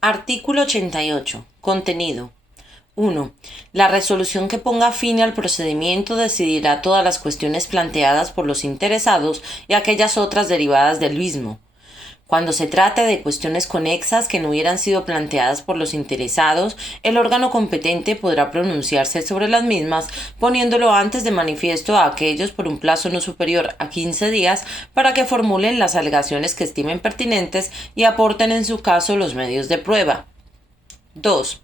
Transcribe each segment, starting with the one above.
Artículo 88. Contenido. 1. La resolución que ponga fin al procedimiento decidirá todas las cuestiones planteadas por los interesados y aquellas otras derivadas del mismo. Cuando se trate de cuestiones conexas que no hubieran sido planteadas por los interesados, el órgano competente podrá pronunciarse sobre las mismas, poniéndolo antes de manifiesto a aquellos por un plazo no superior a 15 días para que formulen las alegaciones que estimen pertinentes y aporten en su caso los medios de prueba. 2.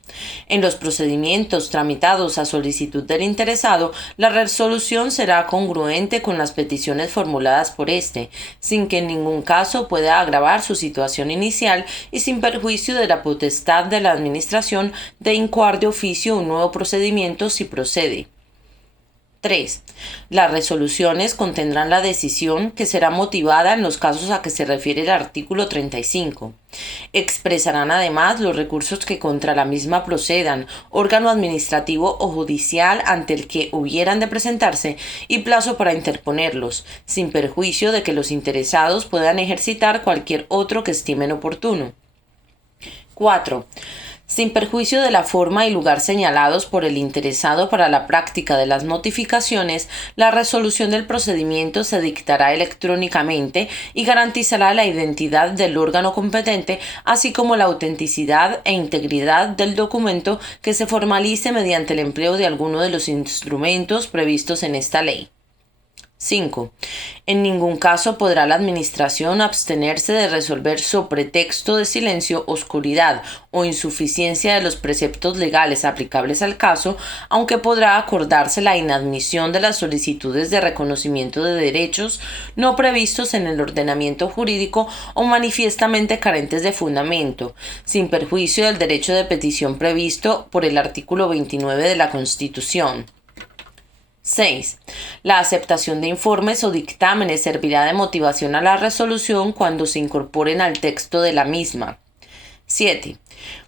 En los procedimientos tramitados a solicitud del interesado, la resolución será congruente con las peticiones formuladas por éste, sin que en ningún caso pueda agravar su situación inicial y sin perjuicio de la potestad de la Administración de incoar de oficio un nuevo procedimiento si procede. 3. Las resoluciones contendrán la decisión que será motivada en los casos a que se refiere el artículo 35. Expresarán además los recursos que contra la misma procedan, órgano administrativo o judicial ante el que hubieran de presentarse y plazo para interponerlos, sin perjuicio de que los interesados puedan ejercitar cualquier otro que estimen oportuno. 4. Sin perjuicio de la forma y lugar señalados por el interesado para la práctica de las notificaciones, la resolución del procedimiento se dictará electrónicamente y garantizará la identidad del órgano competente, así como la autenticidad e integridad del documento que se formalice mediante el empleo de alguno de los instrumentos previstos en esta ley. 5. En ningún caso podrá la Administración abstenerse de resolver so pretexto de silencio, oscuridad o insuficiencia de los preceptos legales aplicables al caso, aunque podrá acordarse la inadmisión de las solicitudes de reconocimiento de derechos no previstos en el ordenamiento jurídico o manifiestamente carentes de fundamento, sin perjuicio del derecho de petición previsto por el artículo 29 de la Constitución. 6. La aceptación de informes o dictámenes servirá de motivación a la resolución cuando se incorporen al texto de la misma. 7.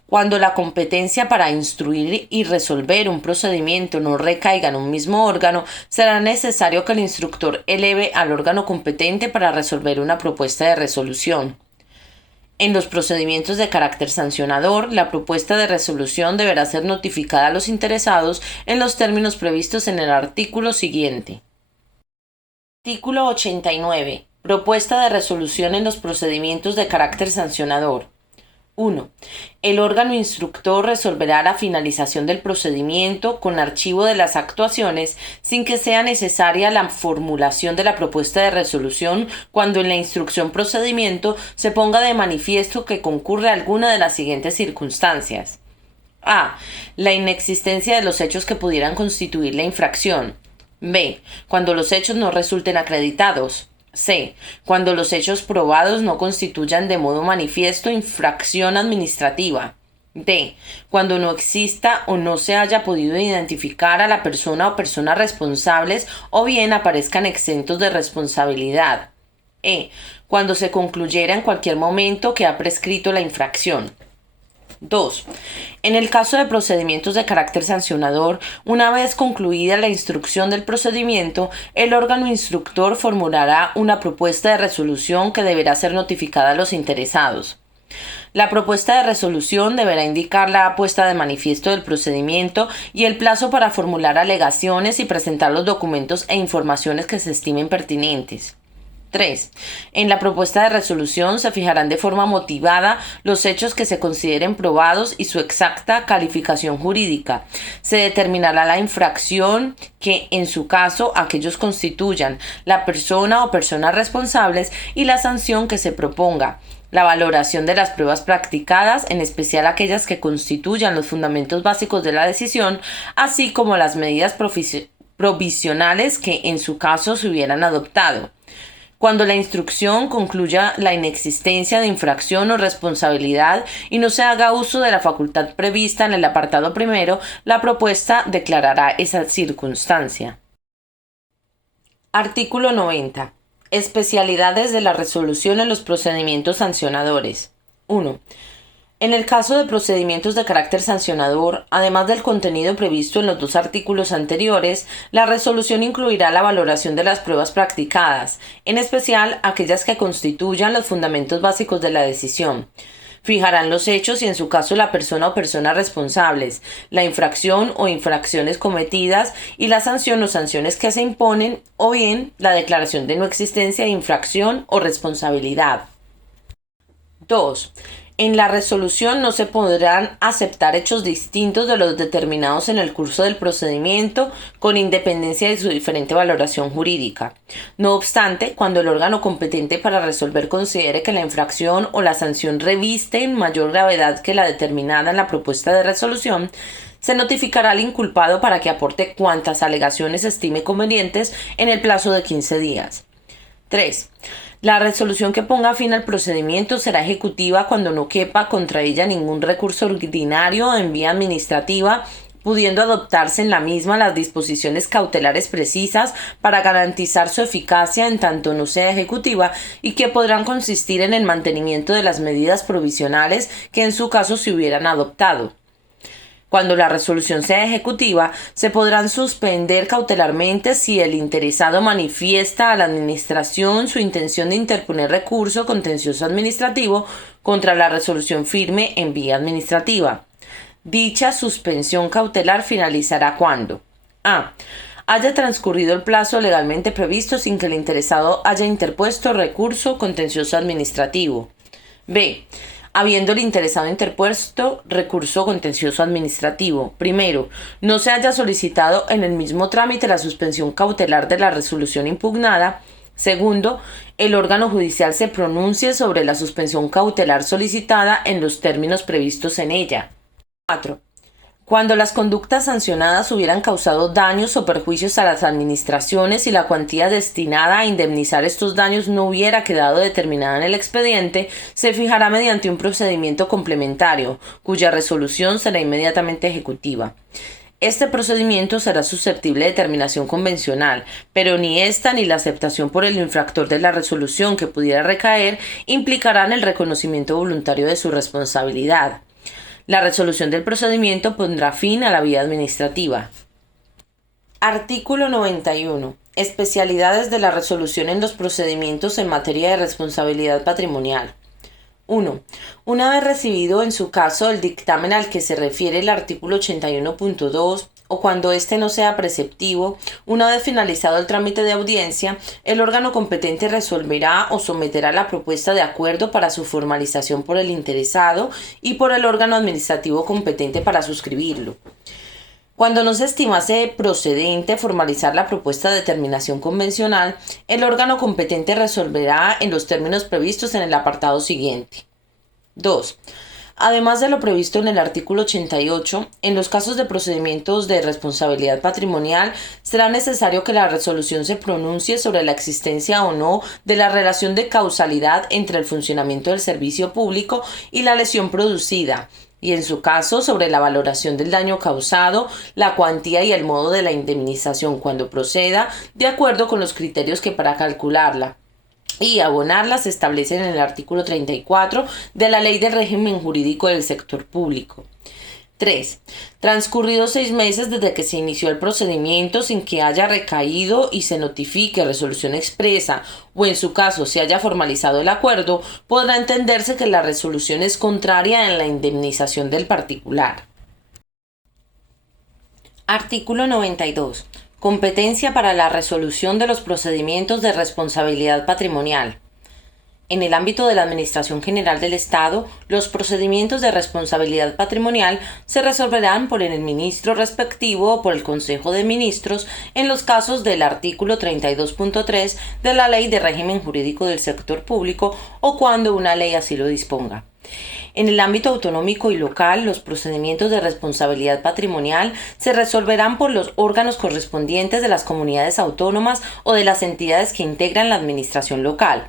Cuando la competencia para instruir y resolver un procedimiento no recaiga en un mismo órgano, será necesario que el instructor eleve al órgano competente para resolver una propuesta de resolución. En los procedimientos de carácter sancionador, la propuesta de resolución deberá ser notificada a los interesados en los términos previstos en el artículo siguiente. Artículo 89. Propuesta de resolución en los procedimientos de carácter sancionador. 1. El órgano instructor resolverá la finalización del procedimiento con archivo de las actuaciones sin que sea necesaria la formulación de la propuesta de resolución cuando en la instrucción procedimiento se ponga de manifiesto que concurre alguna de las siguientes circunstancias. A. La inexistencia de los hechos que pudieran constituir la infracción. B. Cuando los hechos no resulten acreditados. C. Cuando los hechos probados no constituyan de modo manifiesto infracción administrativa. D. Cuando no exista o no se haya podido identificar a la persona o personas responsables o bien aparezcan exentos de responsabilidad. E. Cuando se concluyera en cualquier momento que ha prescrito la infracción. 2. En el caso de procedimientos de carácter sancionador, una vez concluida la instrucción del procedimiento, el órgano instructor formulará una propuesta de resolución que deberá ser notificada a los interesados. La propuesta de resolución deberá indicar la puesta de manifiesto del procedimiento y el plazo para formular alegaciones y presentar los documentos e informaciones que se estimen pertinentes. 3. En la propuesta de resolución se fijarán de forma motivada los hechos que se consideren probados y su exacta calificación jurídica. Se determinará la infracción que, en su caso, aquellos constituyan, la persona o personas responsables y la sanción que se proponga. La valoración de las pruebas practicadas, en especial aquellas que constituyan los fundamentos básicos de la decisión, así como las medidas provisionales que, en su caso, se hubieran adoptado. Cuando la instrucción concluya la inexistencia de infracción o responsabilidad y no se haga uso de la facultad prevista en el apartado primero, la propuesta declarará esa circunstancia. Artículo 90. Especialidades de la resolución en los procedimientos sancionadores. 1. En el caso de procedimientos de carácter sancionador, además del contenido previsto en los dos artículos anteriores, la resolución incluirá la valoración de las pruebas practicadas, en especial aquellas que constituyan los fundamentos básicos de la decisión. Fijarán los hechos y en su caso la persona o personas responsables, la infracción o infracciones cometidas y la sanción o sanciones que se imponen, o bien la declaración de no existencia de infracción o responsabilidad. 2. En la resolución no se podrán aceptar hechos distintos de los determinados en el curso del procedimiento con independencia de su diferente valoración jurídica. No obstante, cuando el órgano competente para resolver considere que la infracción o la sanción reviste mayor gravedad que la determinada en la propuesta de resolución, se notificará al inculpado para que aporte cuantas alegaciones estime convenientes en el plazo de 15 días. 3. La resolución que ponga fin al procedimiento será ejecutiva cuando no quepa contra ella ningún recurso ordinario en vía administrativa, pudiendo adoptarse en la misma las disposiciones cautelares precisas para garantizar su eficacia en tanto no sea ejecutiva y que podrán consistir en el mantenimiento de las medidas provisionales que en su caso se hubieran adoptado. Cuando la resolución sea ejecutiva, se podrán suspender cautelarmente si el interesado manifiesta a la Administración su intención de interponer recurso contencioso administrativo contra la resolución firme en vía administrativa. Dicha suspensión cautelar finalizará cuando a. Haya transcurrido el plazo legalmente previsto sin que el interesado haya interpuesto recurso contencioso administrativo. b. Habiendo el interesado interpuesto recurso contencioso administrativo. Primero, no se haya solicitado en el mismo trámite la suspensión cautelar de la resolución impugnada. Segundo, el órgano judicial se pronuncie sobre la suspensión cautelar solicitada en los términos previstos en ella. 4. Cuando las conductas sancionadas hubieran causado daños o perjuicios a las administraciones y la cuantía destinada a indemnizar estos daños no hubiera quedado determinada en el expediente, se fijará mediante un procedimiento complementario, cuya resolución será inmediatamente ejecutiva. Este procedimiento será susceptible de determinación convencional, pero ni esta ni la aceptación por el infractor de la resolución que pudiera recaer implicarán el reconocimiento voluntario de su responsabilidad. La resolución del procedimiento pondrá fin a la vía administrativa. Artículo 91. Especialidades de la resolución en los procedimientos en materia de responsabilidad patrimonial. 1. Una vez recibido en su caso el dictamen al que se refiere el artículo 81.2 o cuando éste no sea preceptivo, una vez finalizado el trámite de audiencia, el órgano competente resolverá o someterá la propuesta de acuerdo para su formalización por el interesado y por el órgano administrativo competente para suscribirlo. Cuando no se estimase procedente formalizar la propuesta de determinación convencional, el órgano competente resolverá en los términos previstos en el apartado siguiente. 2. Además de lo previsto en el artículo 88, en los casos de procedimientos de responsabilidad patrimonial, será necesario que la resolución se pronuncie sobre la existencia o no de la relación de causalidad entre el funcionamiento del servicio público y la lesión producida, y en su caso sobre la valoración del daño causado, la cuantía y el modo de la indemnización cuando proceda, de acuerdo con los criterios que para calcularla y abonarlas se establecen en el artículo 34 de la Ley del Régimen Jurídico del Sector Público. 3. Transcurridos 6 meses desde que se inició el procedimiento sin que haya recaído y se notifique resolución expresa o en su caso se haya formalizado el acuerdo, podrá entenderse que la resolución es contraria en la indemnización del particular. Artículo 92. Competencia para la resolución de los procedimientos de responsabilidad patrimonial. En el ámbito de la Administración General del Estado, los procedimientos de responsabilidad patrimonial se resolverán por el ministro respectivo o por el Consejo de Ministros en los casos del artículo 32.3 de la Ley de Régimen Jurídico del Sector Público o cuando una ley así lo disponga. En el ámbito autonómico y local, los procedimientos de responsabilidad patrimonial se resolverán por los órganos correspondientes de las comunidades autónomas o de las entidades que integran la administración local.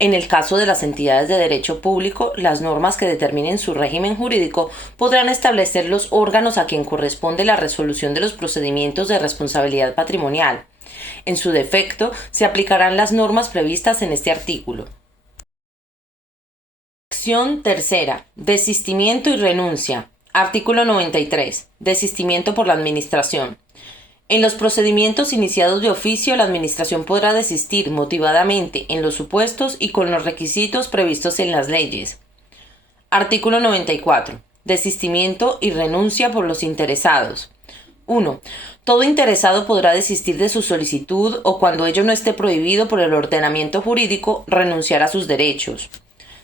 En el caso de las entidades de derecho público, las normas que determinen su régimen jurídico podrán establecer los órganos a quien corresponde la resolución de los procedimientos de responsabilidad patrimonial. En su defecto, se aplicarán las normas previstas en este artículo. Sección tercera. Desistimiento y renuncia. Artículo 93. Desistimiento por la Administración. En los procedimientos iniciados de oficio, la Administración podrá desistir motivadamente en los supuestos y con los requisitos previstos en las leyes. Artículo 94. Desistimiento y renuncia por los interesados. 1. Todo interesado podrá desistir de su solicitud o, cuando ello no esté prohibido por el ordenamiento jurídico, renunciar a sus derechos.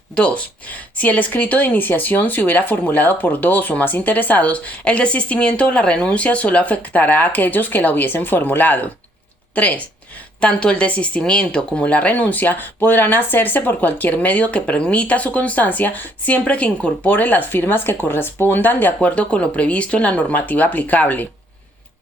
2. Si el escrito de iniciación se hubiera formulado por dos o más interesados, el desistimiento o la renuncia solo afectará a aquellos que la hubiesen formulado. 3. Tanto el desistimiento como la renuncia podrán hacerse por cualquier medio que permita su constancia, siempre que incorpore las firmas que correspondan de acuerdo con lo previsto en la normativa aplicable.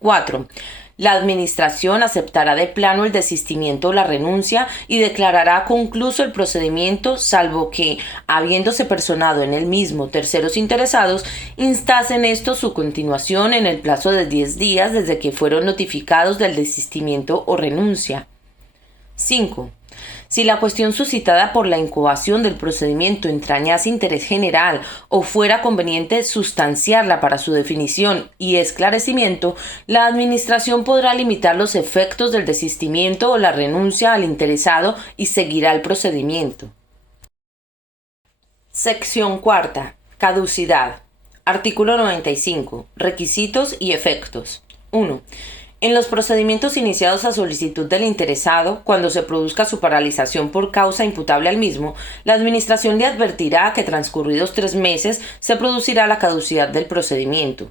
4. La Administración aceptará de plano el desistimiento o la renuncia y declarará concluso el procedimiento, salvo que, habiéndose personado en el mismo terceros interesados, instasen estos su continuación en el plazo de 10 días desde que fueron notificados del desistimiento o renuncia. 5. Si la cuestión suscitada por la incoación del procedimiento entrañase interés general o fuera conveniente sustanciarla para su definición y esclarecimiento, la Administración podrá limitar los efectos del desistimiento o la renuncia al interesado y seguirá el procedimiento. Sección cuarta. Caducidad. Artículo 95. Requisitos y efectos. 1. En los procedimientos iniciados a solicitud del interesado, cuando se produzca su paralización por causa imputable al mismo, la Administración le advertirá que transcurridos 3 meses se producirá la caducidad del procedimiento.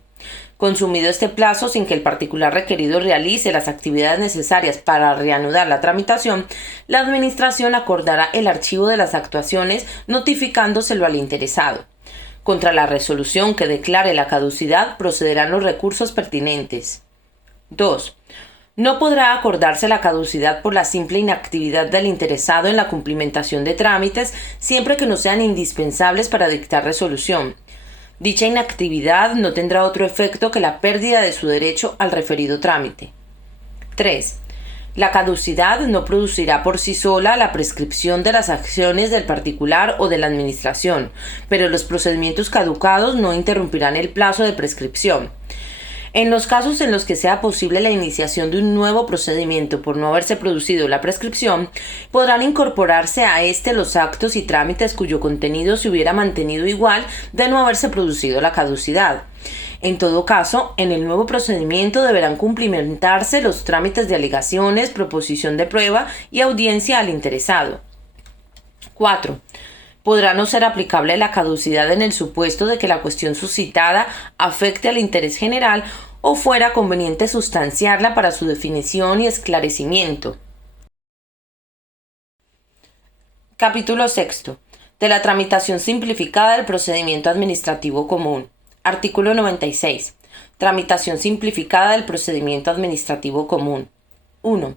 Consumido este plazo sin que el particular requerido realice las actividades necesarias para reanudar la tramitación, la Administración acordará el archivo de las actuaciones notificándoselo al interesado. Contra la resolución que declare la caducidad procederán los recursos pertinentes. 2. No podrá acordarse la caducidad por la simple inactividad del interesado en la cumplimentación de trámites, siempre que no sean indispensables para dictar resolución. Dicha inactividad no tendrá otro efecto que la pérdida de su derecho al referido trámite. 3. La caducidad no producirá por sí sola la prescripción de las acciones del particular o de la Administración, pero los procedimientos caducados no interrumpirán el plazo de prescripción. En los casos en los que sea posible la iniciación de un nuevo procedimiento por no haberse producido la prescripción, podrán incorporarse a este los actos y trámites cuyo contenido se hubiera mantenido igual de no haberse producido la caducidad. En todo caso, en el nuevo procedimiento deberán cumplimentarse los trámites de alegaciones, proposición de prueba y audiencia al interesado. 4. Podrá no ser aplicable la caducidad en el supuesto de que la cuestión suscitada afecte al interés general o fuera conveniente sustanciarla para su definición y esclarecimiento. Capítulo 6. De la tramitación simplificada del procedimiento administrativo común. Artículo 96. Tramitación simplificada del procedimiento administrativo común. 1.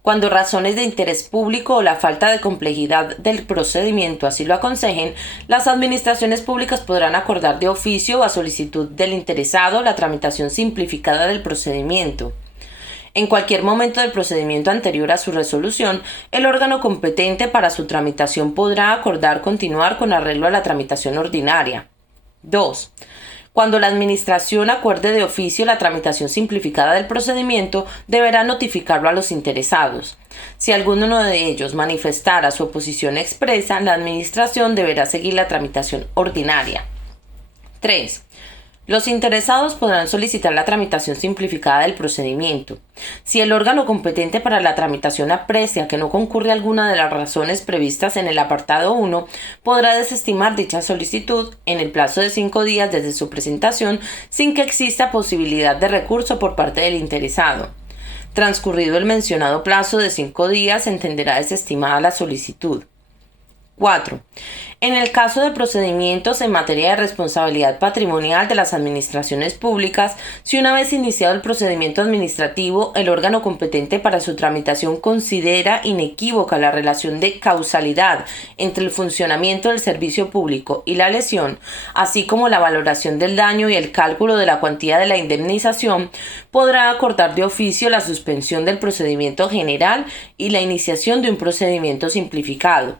Cuando razones de interés público o la falta de complejidad del procedimiento así lo aconsejen, las administraciones públicas podrán acordar de oficio o a solicitud del interesado la tramitación simplificada del procedimiento. En cualquier momento del procedimiento anterior a su resolución, el órgano competente para su tramitación podrá acordar continuar con arreglo a la tramitación ordinaria. 2. Cuando la Administración acuerde de oficio la tramitación simplificada del procedimiento, deberá notificarlo a los interesados. Si alguno de ellos manifestara su oposición expresa, la Administración deberá seguir la tramitación ordinaria. 3. Los interesados podrán solicitar la tramitación simplificada del procedimiento. Si el órgano competente para la tramitación aprecia que no concurre alguna de las razones previstas en el apartado 1, podrá desestimar dicha solicitud en el plazo de 5 días desde su presentación sin que exista posibilidad de recurso por parte del interesado. Transcurrido el mencionado plazo de 5 días, se entenderá desestimada la solicitud. 4. En el caso de procedimientos en materia de responsabilidad patrimonial de las administraciones públicas, si una vez iniciado el procedimiento administrativo, el órgano competente para su tramitación considera inequívoca la relación de causalidad entre el funcionamiento del servicio público y la lesión, así como la valoración del daño y el cálculo de la cuantía de la indemnización, podrá acordar de oficio la suspensión del procedimiento general y la iniciación de un procedimiento simplificado.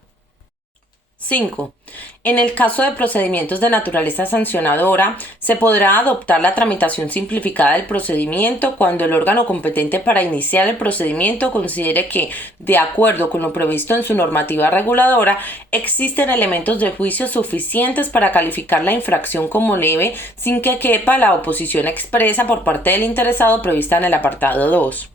5. En el caso de procedimientos de naturaleza sancionadora, se podrá adoptar la tramitación simplificada del procedimiento cuando el órgano competente para iniciar el procedimiento considere que, de acuerdo con lo previsto en su normativa reguladora, existen elementos de juicio suficientes para calificar la infracción como leve sin que quepa la oposición expresa por parte del interesado prevista en el apartado 2.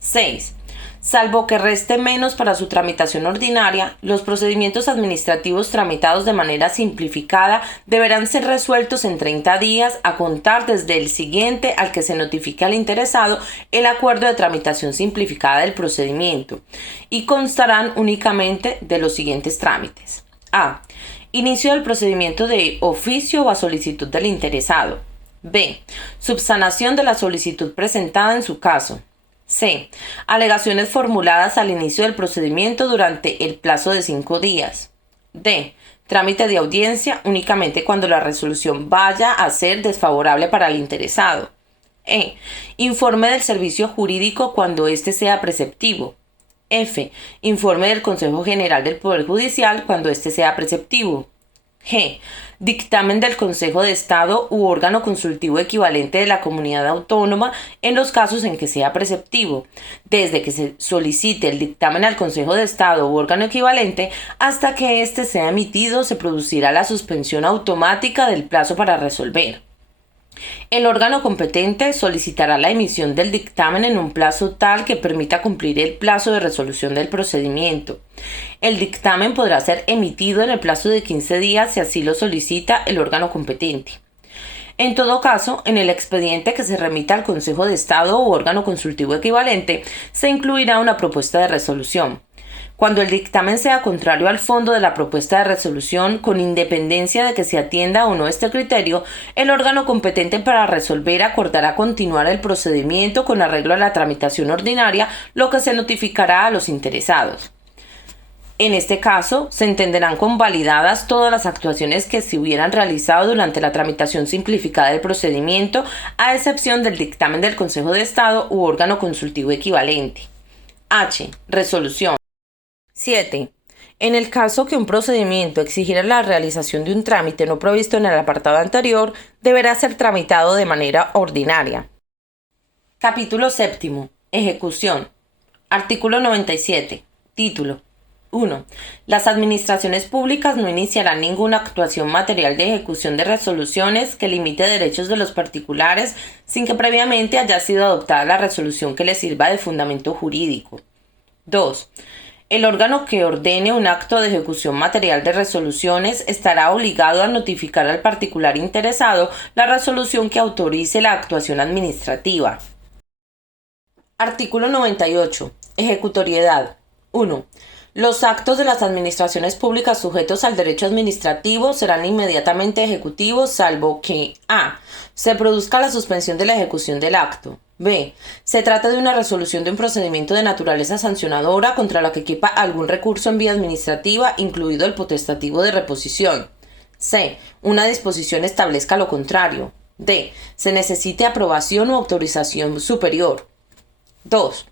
6. Salvo que reste menos para su tramitación ordinaria, los procedimientos administrativos tramitados de manera simplificada deberán ser resueltos en 30 días a contar desde el siguiente al que se notifique al interesado el acuerdo de tramitación simplificada del procedimiento y constarán únicamente de los siguientes trámites. A. Inicio del procedimiento de oficio o a solicitud del interesado. B. Subsanación de la solicitud presentada en su caso. C. Alegaciones formuladas al inicio del procedimiento durante el plazo de 5 días. D. Trámite de audiencia únicamente cuando la resolución vaya a ser desfavorable para el interesado. E. Informe del servicio jurídico cuando éste sea preceptivo. F. Informe del Consejo General del Poder Judicial cuando éste sea preceptivo. G. Dictamen del Consejo de Estado u órgano consultivo equivalente de la comunidad autónoma en los casos en que sea preceptivo, desde que se solicite el dictamen al Consejo de Estado u órgano equivalente hasta que éste sea emitido, se producirá la suspensión automática del plazo para resolver. El órgano competente solicitará la emisión del dictamen en un plazo tal que permita cumplir el plazo de resolución del procedimiento. El dictamen podrá ser emitido en el plazo de 15 días si así lo solicita el órgano competente. En todo caso, en el expediente que se remita al Consejo de Estado u órgano consultivo equivalente, se incluirá una propuesta de resolución. Cuando el dictamen sea contrario al fondo de la propuesta de resolución, con independencia de que se atienda o no este criterio, el órgano competente para resolver acordará continuar el procedimiento con arreglo a la tramitación ordinaria, lo que se notificará a los interesados. En este caso, se entenderán convalidadas todas las actuaciones que se hubieran realizado durante la tramitación simplificada del procedimiento, a excepción del dictamen del Consejo de Estado u órgano consultivo equivalente. H. Resolución. 7. En el caso que un procedimiento exigiera la realización de un trámite no previsto en el apartado anterior, deberá ser tramitado de manera ordinaria. Capítulo 7. Ejecución. Artículo 97. Título. 1. Las administraciones públicas no iniciarán ninguna actuación material de ejecución de resoluciones que limite derechos de los particulares sin que previamente haya sido adoptada la resolución que les sirva de fundamento jurídico. 2. El órgano que ordene un acto de ejecución material de resoluciones estará obligado a notificar al particular interesado la resolución que autorice la actuación administrativa. Artículo 98. Ejecutoriedad. 1. Los actos de las administraciones públicas sujetos al derecho administrativo serán inmediatamente ejecutivos salvo que a. Se produzca la suspensión de la ejecución del acto. B. Se trata de una resolución de un procedimiento de naturaleza sancionadora contra la que quepa algún recurso en vía administrativa, incluido el potestativo de reposición. C. Una disposición establezca lo contrario. D. Se necesite aprobación o autorización superior. 2.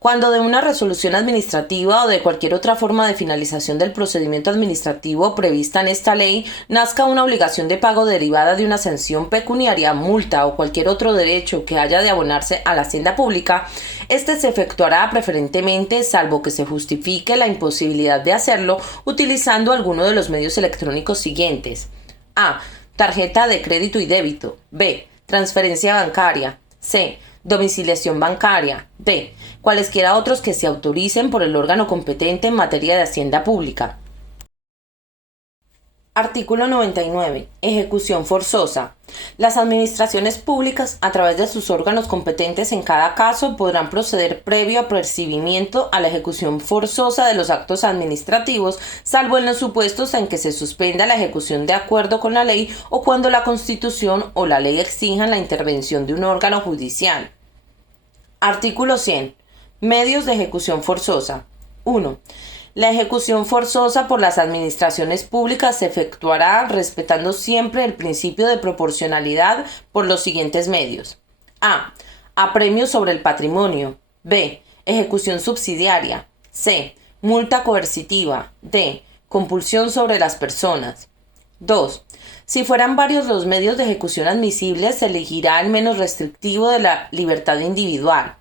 Cuando de una resolución administrativa o de cualquier otra forma de finalización del procedimiento administrativo prevista en esta ley nazca una obligación de pago derivada de una sanción pecuniaria, multa o cualquier otro derecho que haya de abonarse a la hacienda pública, este se efectuará preferentemente, salvo que se justifique la imposibilidad de hacerlo, utilizando alguno de los medios electrónicos siguientes. A. Tarjeta de crédito y débito. B. Transferencia bancaria. C. Domiciliación bancaria. D. Cualesquiera otros que se autoricen por el órgano competente en materia de hacienda pública. Artículo 99. Ejecución forzosa. Las administraciones públicas, a través de sus órganos competentes en cada caso, podrán proceder previo apercibimiento a la ejecución forzosa de los actos administrativos, salvo en los supuestos en que se suspenda la ejecución de acuerdo con la ley o cuando la Constitución o la ley exijan la intervención de un órgano judicial. Artículo 100. Medios de ejecución forzosa. 1. La ejecución forzosa por las administraciones públicas se efectuará respetando siempre el principio de proporcionalidad por los siguientes medios. A. Apremio sobre el patrimonio. B. Ejecución subsidiaria. C. Multa coercitiva. D. compulsión sobre las personas. 2. Si fueran varios los medios de ejecución admisibles, se elegirá el menos restrictivo de la libertad individual.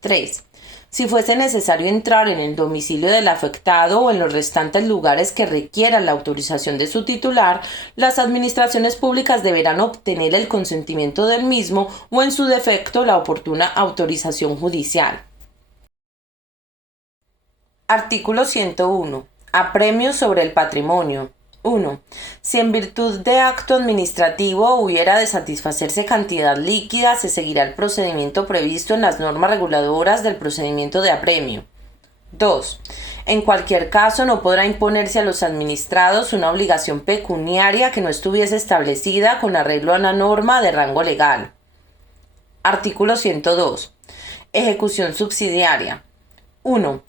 3. Si fuese necesario entrar en el domicilio del afectado o en los restantes lugares que requieran la autorización de su titular, las administraciones públicas deberán obtener el consentimiento del mismo o, en su defecto, la oportuna autorización judicial. Artículo 101. Apremio sobre el patrimonio. 1. Si en virtud de acto administrativo hubiera de satisfacerse cantidad líquida, se seguirá el procedimiento previsto en las normas reguladoras del procedimiento de apremio. 2. En cualquier caso, no podrá imponerse a los administrados una obligación pecuniaria que no estuviese establecida con arreglo a una norma de rango legal. Artículo 102. Ejecución subsidiaria. 1.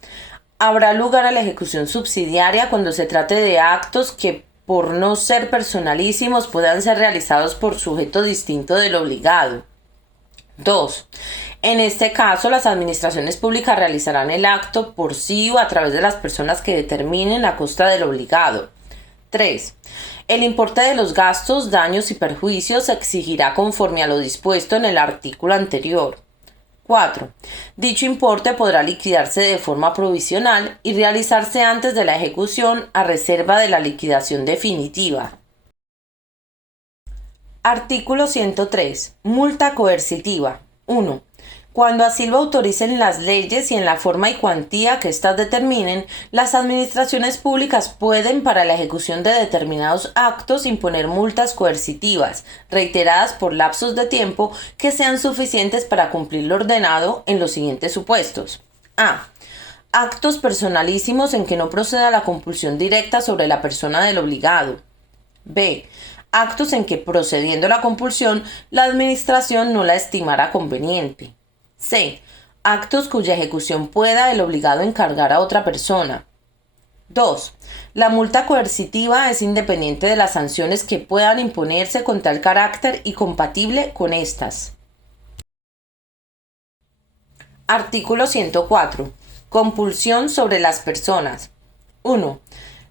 Habrá lugar a la ejecución subsidiaria cuando se trate de actos que, por no ser personalísimos, puedan ser realizados por sujeto distinto del obligado. 2. En este caso, las administraciones públicas realizarán el acto por sí o a través de las personas que determinen a costa del obligado. 3. El importe de los gastos, daños y perjuicios se exigirá conforme a lo dispuesto en el artículo anterior. 4. Dicho importe podrá liquidarse de forma provisional y realizarse antes de la ejecución a reserva de la liquidación definitiva. Artículo 103. Multa coercitiva. 1. Cuando así lo autoricen las leyes y en la forma y cuantía que éstas determinen, las administraciones públicas pueden, para la ejecución de determinados actos, imponer multas coercitivas, reiteradas por lapsos de tiempo que sean suficientes para cumplir lo ordenado en los siguientes supuestos. A. Actos personalísimos en que no proceda la compulsión directa sobre la persona del obligado. B. Actos en que, procediendo la compulsión, la administración no la estimará conveniente. C. Actos cuya ejecución pueda el obligado encargar a otra persona. 2. La multa coercitiva es independiente de las sanciones que puedan imponerse con tal carácter y compatible con estas. Artículo 104. Compulsión sobre las personas. 1.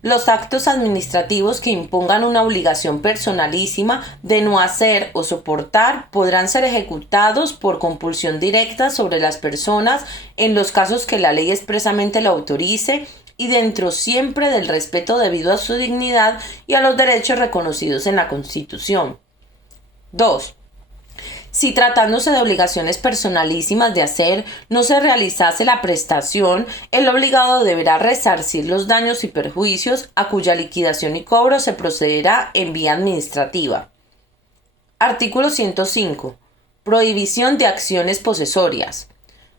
Los actos administrativos que impongan una obligación personalísima de no hacer o soportar podrán ser ejecutados por compulsión directa sobre las personas en los casos que la ley expresamente lo autorice y dentro siempre del respeto debido a su dignidad y a los derechos reconocidos en la Constitución. 2. Si tratándose de obligaciones personalísimas de hacer no se realizase la prestación, el obligado deberá resarcir los daños y perjuicios a cuya liquidación y cobro se procederá en vía administrativa. Artículo 105. Prohibición de acciones posesorias.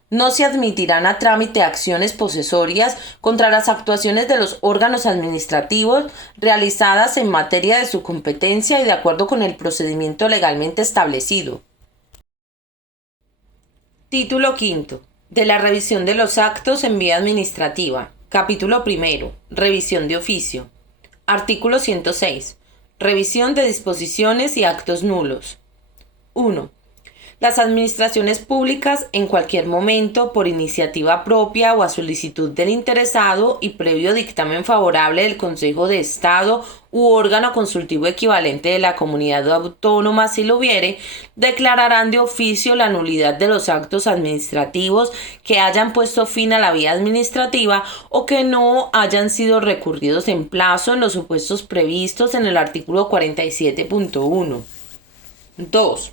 No se admitirán a trámite acciones posesorias contra las actuaciones de los órganos administrativos realizadas en materia de su competencia y de acuerdo con el procedimiento legalmente establecido. Título quinto. De la revisión de los actos en vía administrativa. Capítulo primero. Revisión de oficio. Artículo 106. Revisión de disposiciones y actos nulos. 1. Las administraciones públicas, en cualquier momento, por iniciativa propia o a solicitud del interesado y previo dictamen favorable del Consejo de Estado u órgano consultivo equivalente de la comunidad autónoma si lo hubiere, declararán de oficio la nulidad de los actos administrativos que hayan puesto fin a la vía administrativa o que no hayan sido recurridos en plazo en los supuestos previstos en el artículo 47.1. 2.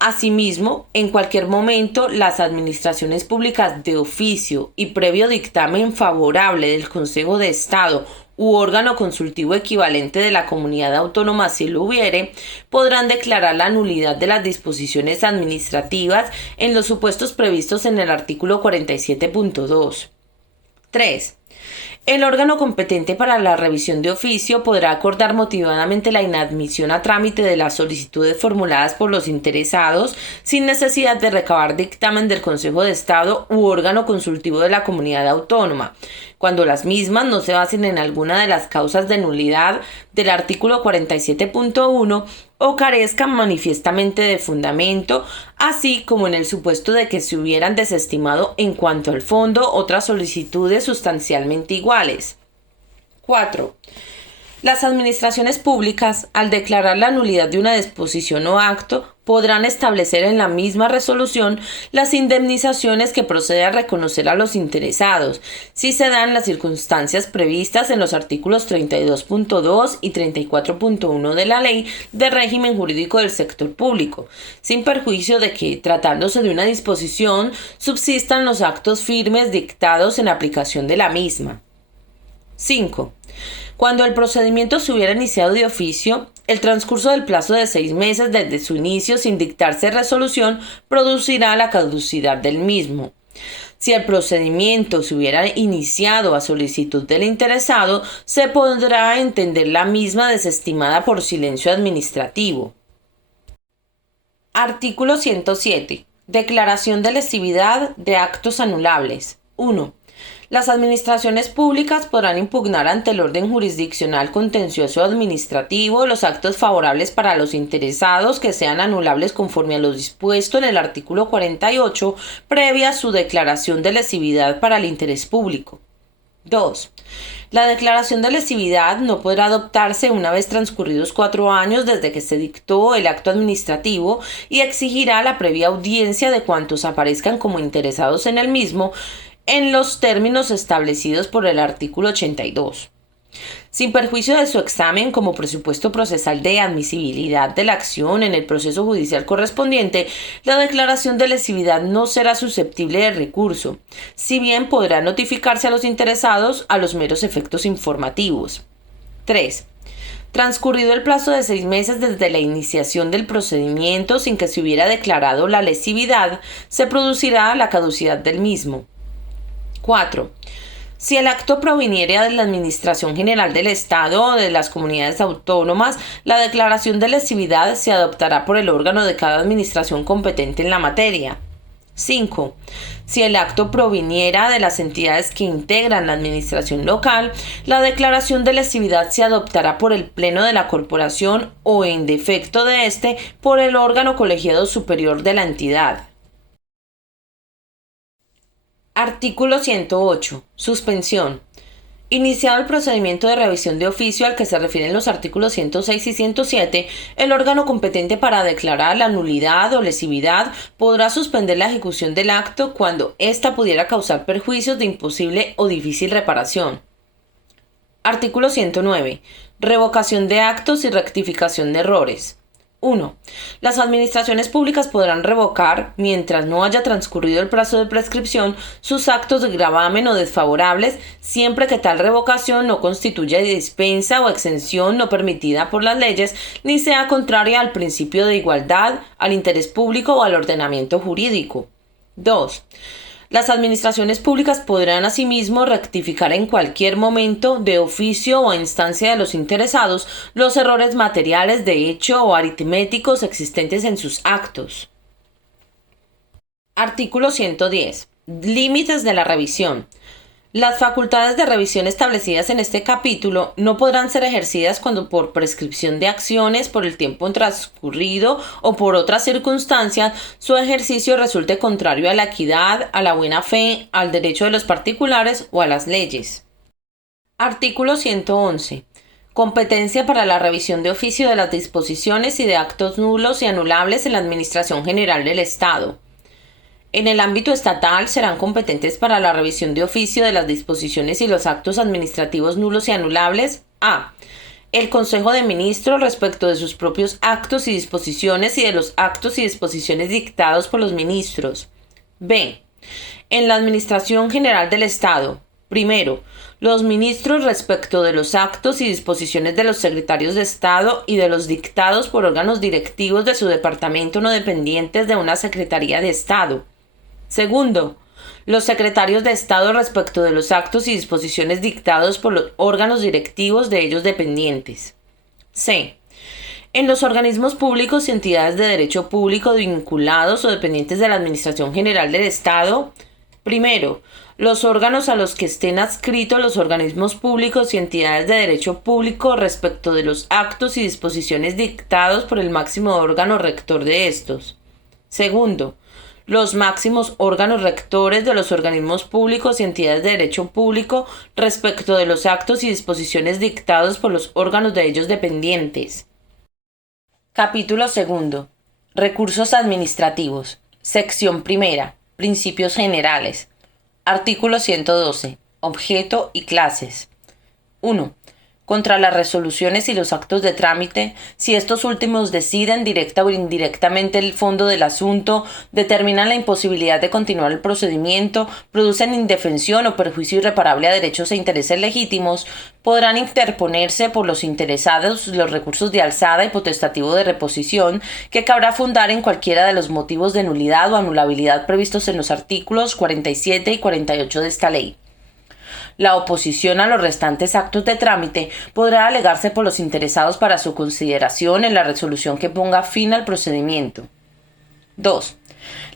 Asimismo, en cualquier momento, las administraciones públicas de oficio y previo dictamen favorable del Consejo de Estado u órgano consultivo equivalente de la comunidad autónoma si lo hubiere, podrán declarar la nulidad de las disposiciones administrativas en los supuestos previstos en el artículo 47.2. 3. El órgano competente para la revisión de oficio podrá acordar motivadamente la inadmisión a trámite de las solicitudes formuladas por los interesados sin necesidad de recabar dictamen del Consejo de Estado u órgano consultivo de la comunidad autónoma, cuando las mismas no se basen en alguna de las causas de nulidad del artículo 47.1 o carezcan manifiestamente de fundamento, así como en el supuesto de que se hubieran desestimado en cuanto al fondo otras solicitudes sustancialmente iguales. 4. Las administraciones públicas, al declarar la nulidad de una disposición o acto, podrán establecer en la misma resolución las indemnizaciones que procede a reconocer a los interesados, si se dan las circunstancias previstas en los artículos 32.2 y 34.1 de la Ley de Régimen Jurídico del Sector Público, sin perjuicio de que, tratándose de una disposición, subsistan los actos firmes dictados en aplicación de la misma. 5. Cuando el procedimiento se hubiera iniciado de oficio, el transcurso del plazo de 6 meses desde su inicio sin dictarse resolución producirá la caducidad del mismo. Si el procedimiento se hubiera iniciado a solicitud del interesado, se podrá entender la misma desestimada por silencio administrativo. Artículo 107. Declaración de lesividad de actos anulables. 1. Las administraciones públicas podrán impugnar ante el orden jurisdiccional contencioso administrativo los actos favorables para los interesados que sean anulables conforme a lo dispuesto en el artículo 48, previa su declaración de lesividad para el interés público. 2. La declaración de lesividad no podrá adoptarse una vez transcurridos 4 años desde que se dictó el acto administrativo y exigirá la previa audiencia de cuantos aparezcan como interesados en el mismo, en los términos establecidos por el artículo 82. Sin perjuicio de su examen como presupuesto procesal de admisibilidad de la acción en el proceso judicial correspondiente, la declaración de lesividad no será susceptible de recurso, si bien podrá notificarse a los interesados a los meros efectos informativos. 3. Transcurrido el plazo de 6 meses desde la iniciación del procedimiento sin que se hubiera declarado la lesividad, se producirá la caducidad del mismo. 4. Si el acto proviniera de la Administración General del Estado o de las comunidades autónomas, la declaración de lesividad se adoptará por el órgano de cada administración competente en la materia. 5. Si el acto proviniera de las entidades que integran la administración local, la declaración de lesividad se adoptará por el Pleno de la Corporación o, en defecto de éste, por el órgano colegiado superior de la entidad. Artículo 108. Suspensión. Iniciado el procedimiento de revisión de oficio al que se refieren los artículos 106 y 107, el órgano competente para declarar la nulidad o lesividad podrá suspender la ejecución del acto cuando ésta pudiera causar perjuicios de imposible o difícil reparación. Artículo 109. Revocación de actos y rectificación de errores. 1. Las administraciones públicas podrán revocar, mientras no haya transcurrido el plazo de prescripción, sus actos de gravamen o desfavorables, siempre que tal revocación no constituya dispensa o exención no permitida por las leyes, ni sea contraria al principio de igualdad, al interés público o al ordenamiento jurídico. 2. Las administraciones públicas podrán asimismo rectificar en cualquier momento, de oficio o a instancia de los interesados, los errores materiales de hecho o aritméticos existentes en sus actos. Artículo 110. Límites de la revisión. Las facultades de revisión establecidas en este capítulo no podrán ser ejercidas cuando por prescripción de acciones, por el tiempo transcurrido o por otras circunstancias su ejercicio resulte contrario a la equidad, a la buena fe, al derecho de los particulares o a las leyes. Artículo 111. Competencia para la revisión de oficio de las disposiciones y de actos nulos y anulables en la Administración General del Estado. En el ámbito estatal serán competentes para la revisión de oficio de las disposiciones y los actos administrativos nulos y anulables a. El Consejo de Ministros respecto de sus propios actos y disposiciones y de los actos y disposiciones dictados por los ministros. B. En la Administración General del Estado. Primero, los ministros respecto de los actos y disposiciones de los secretarios de Estado y de los dictados por órganos directivos de su departamento no dependientes de una Secretaría de Estado. Segundo, los secretarios de Estado respecto de los actos y disposiciones dictados por los órganos directivos de ellos dependientes. C. En los organismos públicos y entidades de derecho público vinculados o dependientes de la Administración General del Estado. Primero, los órganos a los que estén adscritos los organismos públicos y entidades de derecho público respecto de los actos y disposiciones dictados por el máximo órgano rector de estos. Segundo, los máximos órganos rectores de los organismos públicos y entidades de derecho público respecto de los actos y disposiciones dictados por los órganos de ellos dependientes. Capítulo segundo. Recursos administrativos. Sección primera. Principios generales. Artículo 112. Objeto y clases. 1. Contra las resoluciones y los actos de trámite, si estos últimos deciden directa o indirectamente el fondo del asunto, determinan la imposibilidad de continuar el procedimiento, producen indefensión o perjuicio irreparable a derechos e intereses legítimos, podrán interponerse por los interesados los recursos de alzada y potestativo de reposición que cabrá fundar en cualquiera de los motivos de nulidad o anulabilidad previstos en los artículos 47 y 48 de esta ley. La oposición a los restantes actos de trámite podrá alegarse por los interesados para su consideración en la resolución que ponga fin al procedimiento. 2.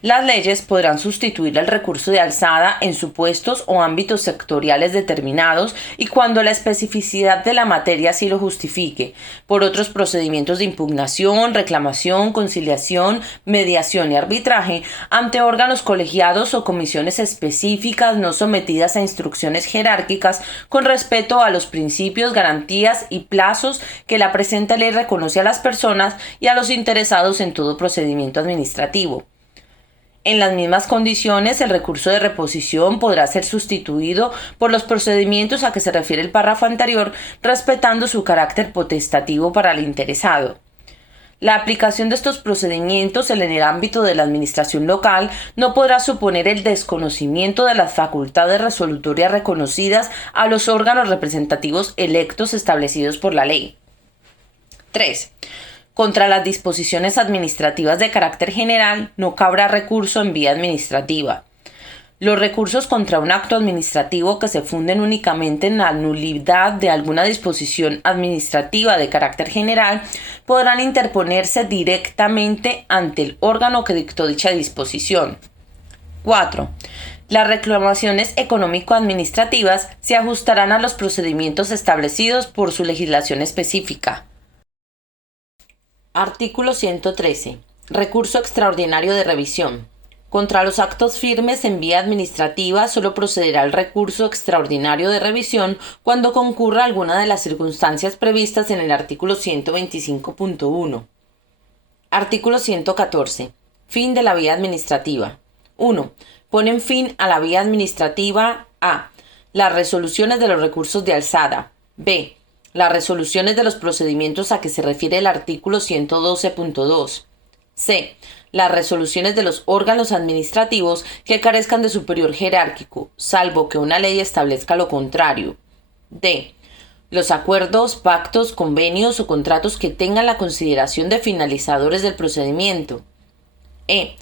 Las leyes podrán sustituir el recurso de alzada en supuestos o ámbitos sectoriales determinados y cuando la especificidad de la materia así lo justifique, por otros procedimientos de impugnación, reclamación, conciliación, mediación y arbitraje ante órganos colegiados o comisiones específicas no sometidas a instrucciones jerárquicas con respeto a los principios, garantías y plazos que la presente ley reconoce a las personas y a los interesados en todo procedimiento administrativo. En las mismas condiciones, el recurso de reposición podrá ser sustituido por los procedimientos a que se refiere el párrafo anterior, respetando su carácter potestativo para el interesado. La aplicación de estos procedimientos en el ámbito de la administración local no podrá suponer el desconocimiento de las facultades resolutorias reconocidas a los órganos representativos electos establecidos por la ley. 3. Contra las disposiciones administrativas de carácter general no cabrá recurso en vía administrativa. Los recursos contra un acto administrativo que se funden únicamente en la nulidad de alguna disposición administrativa de carácter general podrán interponerse directamente ante el órgano que dictó dicha disposición. 4. Las reclamaciones económico-administrativas se ajustarán a los procedimientos establecidos por su legislación específica. Artículo 113. Recurso extraordinario de revisión. Contra los actos firmes en vía administrativa solo procederá el recurso extraordinario de revisión cuando concurra alguna de las circunstancias previstas en el artículo 125.1. Artículo 114. Fin de la vía administrativa. 1. Ponen fin a la vía administrativa a. Las resoluciones de los recursos de alzada. B. Las resoluciones de los procedimientos a que se refiere el artículo 112.2. C. Las resoluciones de los órganos administrativos que carezcan de superior jerárquico, salvo que una ley establezca lo contrario. D. Los acuerdos, pactos, convenios o contratos que tengan la consideración de finalizadores del procedimiento. E.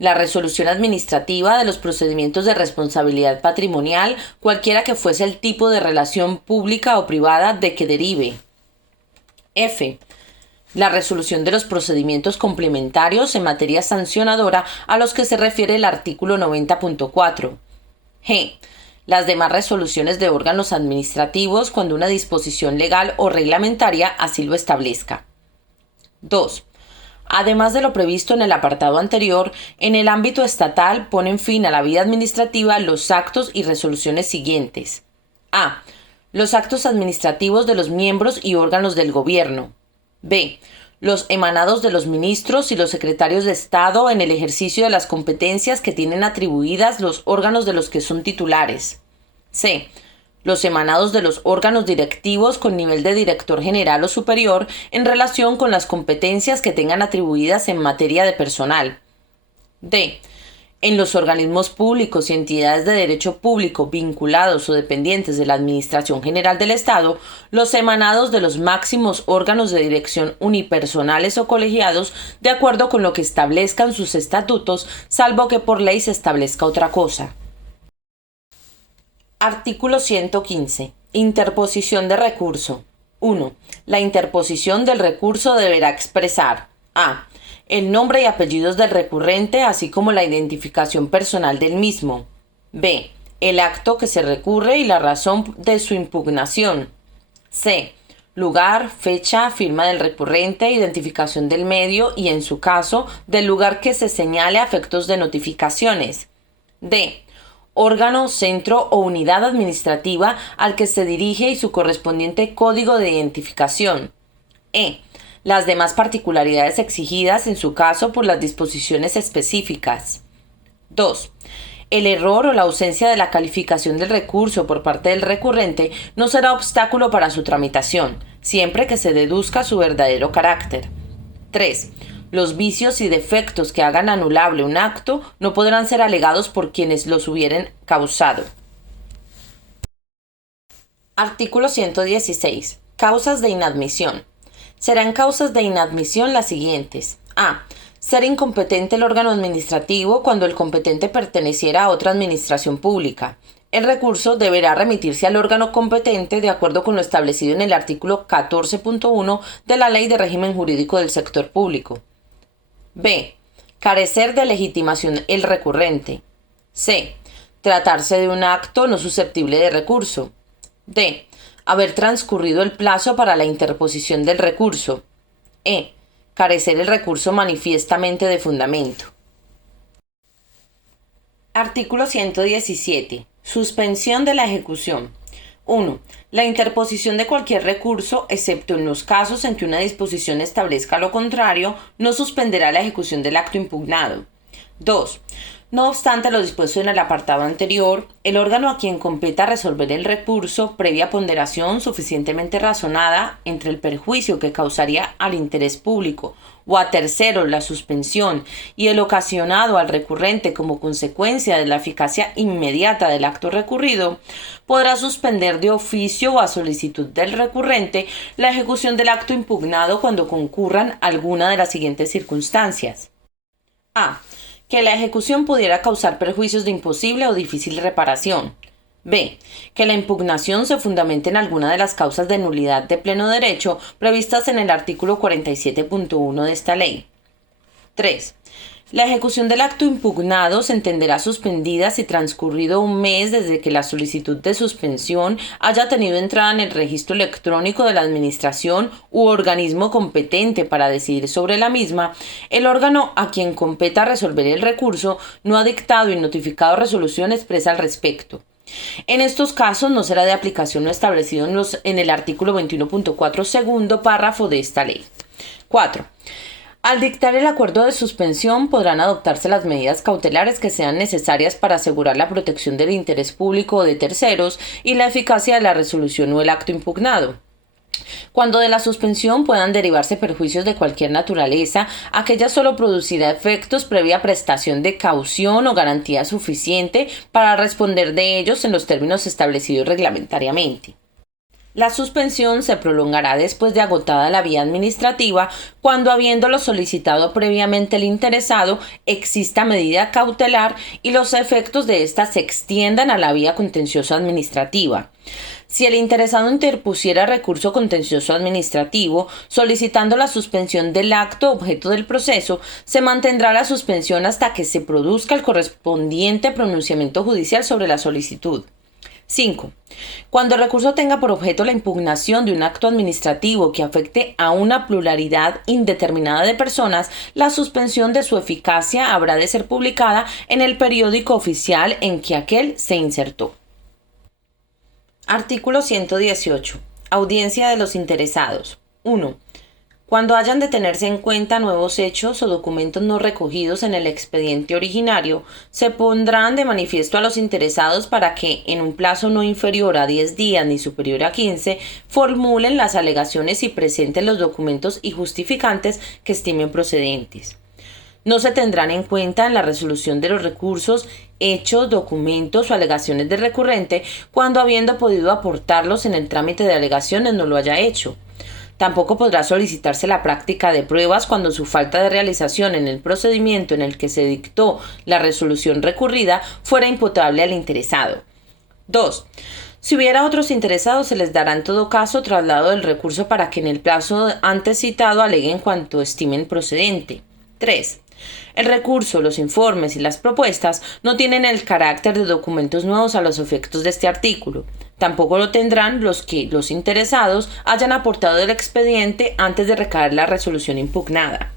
La resolución administrativa de los procedimientos de responsabilidad patrimonial, cualquiera que fuese el tipo de relación pública o privada de que derive. F. La resolución de los procedimientos complementarios en materia sancionadora a los que se refiere el artículo 90.4. G. Las demás resoluciones de órganos administrativos cuando una disposición legal o reglamentaria así lo establezca. 2. Además de lo previsto en el apartado anterior, en el ámbito estatal ponen fin a la vida administrativa los actos y resoluciones siguientes. A. Los actos administrativos de los miembros y órganos del gobierno. B. Los emanados de los ministros y los secretarios de Estado en el ejercicio de las competencias que tienen atribuidas los órganos de los que son titulares. C. Los emanados de los órganos directivos con nivel de director general o superior en relación con las competencias que tengan atribuidas en materia de personal. D. En los organismos públicos y entidades de derecho público vinculados o dependientes de la Administración General del Estado, los emanados de los máximos órganos de dirección unipersonales o colegiados de acuerdo con lo que establezcan sus estatutos, salvo que por ley se establezca otra cosa. Artículo 115. Interposición de recurso. 1. La interposición del recurso deberá expresar a. El nombre y apellidos del recurrente, así como la identificación personal del mismo. B. El acto que se recurre y la razón de su impugnación. C. lugar, fecha, firma del recurrente, identificación del medio y, en su caso, del lugar que se señale a efectos de notificaciones. D. Órgano, centro o unidad administrativa al que se dirige y su correspondiente código de identificación. E. Las demás particularidades exigidas en su caso por las disposiciones específicas. 2. El error o la ausencia de la calificación del recurso por parte del recurrente no será obstáculo para su tramitación, siempre que se deduzca su verdadero carácter. 3. Los vicios y defectos que hagan anulable un acto no podrán ser alegados por quienes los hubieren causado. Artículo 116. Causas de inadmisión. Serán causas de inadmisión las siguientes. A. Ser incompetente el órgano administrativo cuando el competente perteneciera a otra administración pública. El recurso deberá remitirse al órgano competente de acuerdo con lo establecido en el artículo 14.1 de la Ley de Régimen Jurídico del Sector Público. B. Carecer de legitimación el recurrente. C. Tratarse de un acto no susceptible de recurso. D. Haber transcurrido el plazo para la interposición del recurso. E. Carecer el recurso manifiestamente de fundamento. Artículo 117. Suspensión de la ejecución. 1. La interposición de cualquier recurso, excepto en los casos en que una disposición establezca lo contrario, no suspenderá la ejecución del acto impugnado. 2. No obstante lo dispuesto en el apartado anterior, el órgano a quien competa resolver el recurso, previa ponderación suficientemente razonada entre el perjuicio que causaría al interés público o a terceros la suspensión y el ocasionado al recurrente como consecuencia de la eficacia inmediata del acto recurrido, podrá suspender de oficio o a solicitud del recurrente la ejecución del acto impugnado cuando concurran alguna de las siguientes circunstancias. A. Que la ejecución pudiera causar perjuicios de imposible o difícil reparación. B. Que la impugnación se fundamente en alguna de las causas de nulidad de pleno derecho previstas en el artículo 47.1 de esta ley. 3. La ejecución del acto impugnado se entenderá suspendida si transcurrido un mes desde que la solicitud de suspensión haya tenido entrada en el registro electrónico de la Administración u organismo competente para decidir sobre la misma, el órgano a quien competa resolver el recurso no ha dictado y notificado resolución expresa al respecto. En estos casos no será de aplicación lo establecido en el artículo 21.4 segundo párrafo de esta ley. 4. Al dictar el acuerdo de suspensión podrán adoptarse las medidas cautelares que sean necesarias para asegurar la protección del interés público o de terceros y la eficacia de la resolución o el acto impugnado. Cuando de la suspensión puedan derivarse perjuicios de cualquier naturaleza, aquella solo producirá efectos previa prestación de caución o garantía suficiente para responder de ellos en los términos establecidos reglamentariamente. La suspensión se prolongará después de agotada la vía administrativa cuando, habiéndolo solicitado previamente el interesado, exista medida cautelar y los efectos de ésta se extiendan a la vía contencioso administrativa. Si el interesado interpusiera recurso contencioso administrativo solicitando la suspensión del acto objeto del proceso, se mantendrá la suspensión hasta que se produzca el correspondiente pronunciamiento judicial sobre la solicitud. 5. Cuando el recurso tenga por objeto la impugnación de un acto administrativo que afecte a una pluralidad indeterminada de personas, la suspensión de su eficacia habrá de ser publicada en el periódico oficial en que aquel se insertó. Artículo 118. Audiencia de los interesados. 1. Cuando hayan de tenerse en cuenta nuevos hechos o documentos no recogidos en el expediente originario, se pondrán de manifiesto a los interesados para que, en un plazo no inferior a 10 días ni superior a 15, formulen las alegaciones y presenten los documentos y justificantes que estimen procedentes. No se tendrán en cuenta en la resolución de los recursos, hechos, documentos o alegaciones del recurrente cuando, habiendo podido aportarlos en el trámite de alegaciones, no lo haya hecho. Tampoco podrá solicitarse la práctica de pruebas cuando su falta de realización en el procedimiento en el que se dictó la resolución recurrida fuera imputable al interesado. 2. Si hubiera otros interesados, se les dará en todo caso traslado del recurso para que en el plazo antes citado aleguen cuanto estimen procedente. 3. El recurso, los informes y las propuestas no tienen el carácter de documentos nuevos a los efectos de este artículo. Tampoco lo tendrán los que los interesados hayan aportado el expediente antes de recaer la resolución impugnada.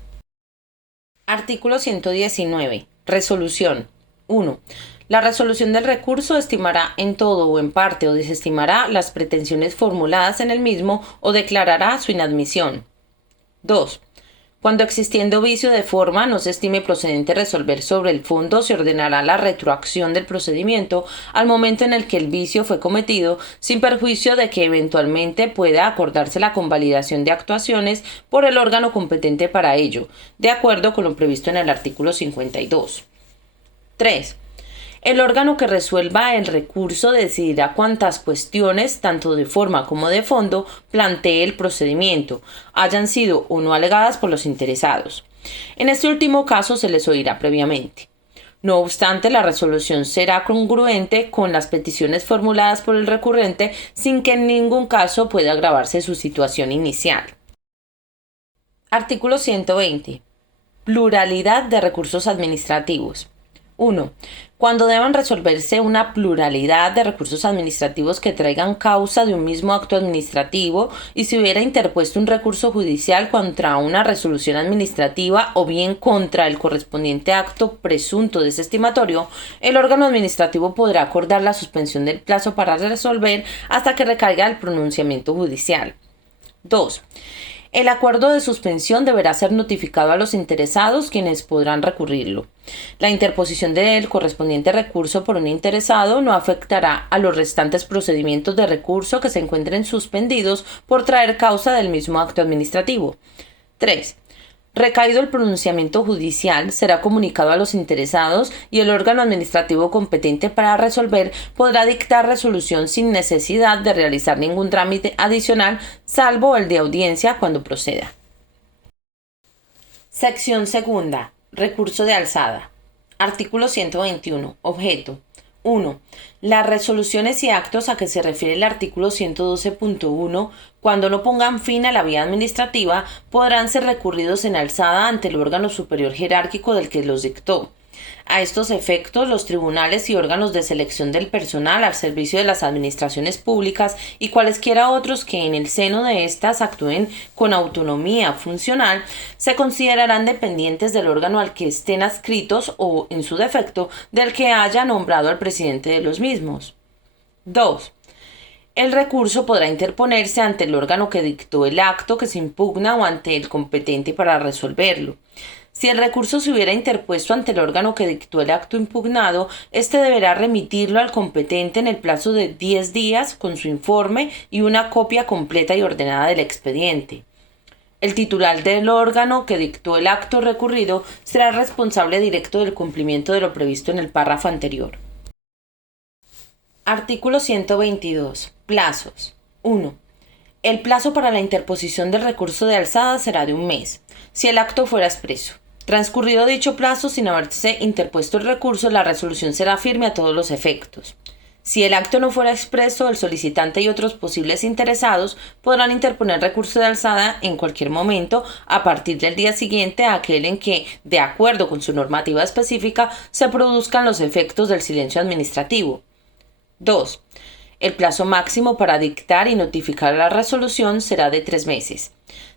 Artículo 119. Resolución. 1. La resolución del recurso estimará en todo o en parte o desestimará las pretensiones formuladas en el mismo o declarará su inadmisión. 2. Cuando existiendo vicio de forma no se estime procedente resolver sobre el fondo, se ordenará la retroacción del procedimiento al momento en el que el vicio fue cometido, sin perjuicio de que eventualmente pueda acordarse la convalidación de actuaciones por el órgano competente para ello, de acuerdo con lo previsto en el artículo 52. 3. El órgano que resuelva el recurso decidirá cuántas cuestiones, tanto de forma como de fondo, plantee el procedimiento, hayan sido o no alegadas por los interesados. En este último caso se les oirá previamente. No obstante, la resolución será congruente con las peticiones formuladas por el recurrente sin que en ningún caso pueda agravarse su situación inicial. Artículo 120. Pluralidad de recursos administrativos. 1. Cuando deban resolverse una pluralidad de recursos administrativos que traigan causa de un mismo acto administrativo y si hubiera interpuesto un recurso judicial contra una resolución administrativa o bien contra el correspondiente acto presunto desestimatorio, el órgano administrativo podrá acordar la suspensión del plazo para resolver hasta que recaiga el pronunciamiento judicial. 2. El acuerdo de suspensión deberá ser notificado a los interesados, quienes podrán recurrirlo. La interposición del correspondiente recurso por un interesado no afectará a los restantes procedimientos de recurso que se encuentren suspendidos por traer causa del mismo acto administrativo. 3. Recaído el pronunciamiento judicial, será comunicado a los interesados y el órgano administrativo competente para resolver podrá dictar resolución sin necesidad de realizar ningún trámite adicional, salvo el de audiencia cuando proceda. Sección segunda. Recurso de alzada. Artículo 121. Objeto. 1. Las resoluciones y actos a que se refiere el artículo 112.1, cuando no pongan fin a la vía administrativa, podrán ser recurridos en alzada ante el órgano superior jerárquico del que los dictó. A estos efectos, los tribunales y órganos de selección del personal al servicio de las administraciones públicas y cualesquiera otros que en el seno de éstas actúen con autonomía funcional, se considerarán dependientes del órgano al que estén adscritos o, en su defecto, del que haya nombrado al presidente de los mismos. 2. El recurso podrá interponerse ante el órgano que dictó el acto que se impugna o ante el competente para resolverlo. Si el recurso se hubiera interpuesto ante el órgano que dictó el acto impugnado, éste deberá remitirlo al competente en el plazo de 10 días con su informe y una copia completa y ordenada del expediente. El titular del órgano que dictó el acto recurrido será responsable directo del cumplimiento de lo previsto en el párrafo anterior. Artículo 122. Plazos. 1. El plazo para la interposición del recurso de alzada será de un mes, si el acto fuera expreso. Transcurrido dicho plazo, sin haberse interpuesto el recurso, la resolución será firme a todos los efectos. Si el acto no fuera expreso, el solicitante y otros posibles interesados podrán interponer recurso de alzada en cualquier momento a partir del día siguiente a aquel en que, de acuerdo con su normativa específica, se produzcan los efectos del silencio administrativo. 2. El plazo máximo para dictar y notificar la resolución será de 3 meses.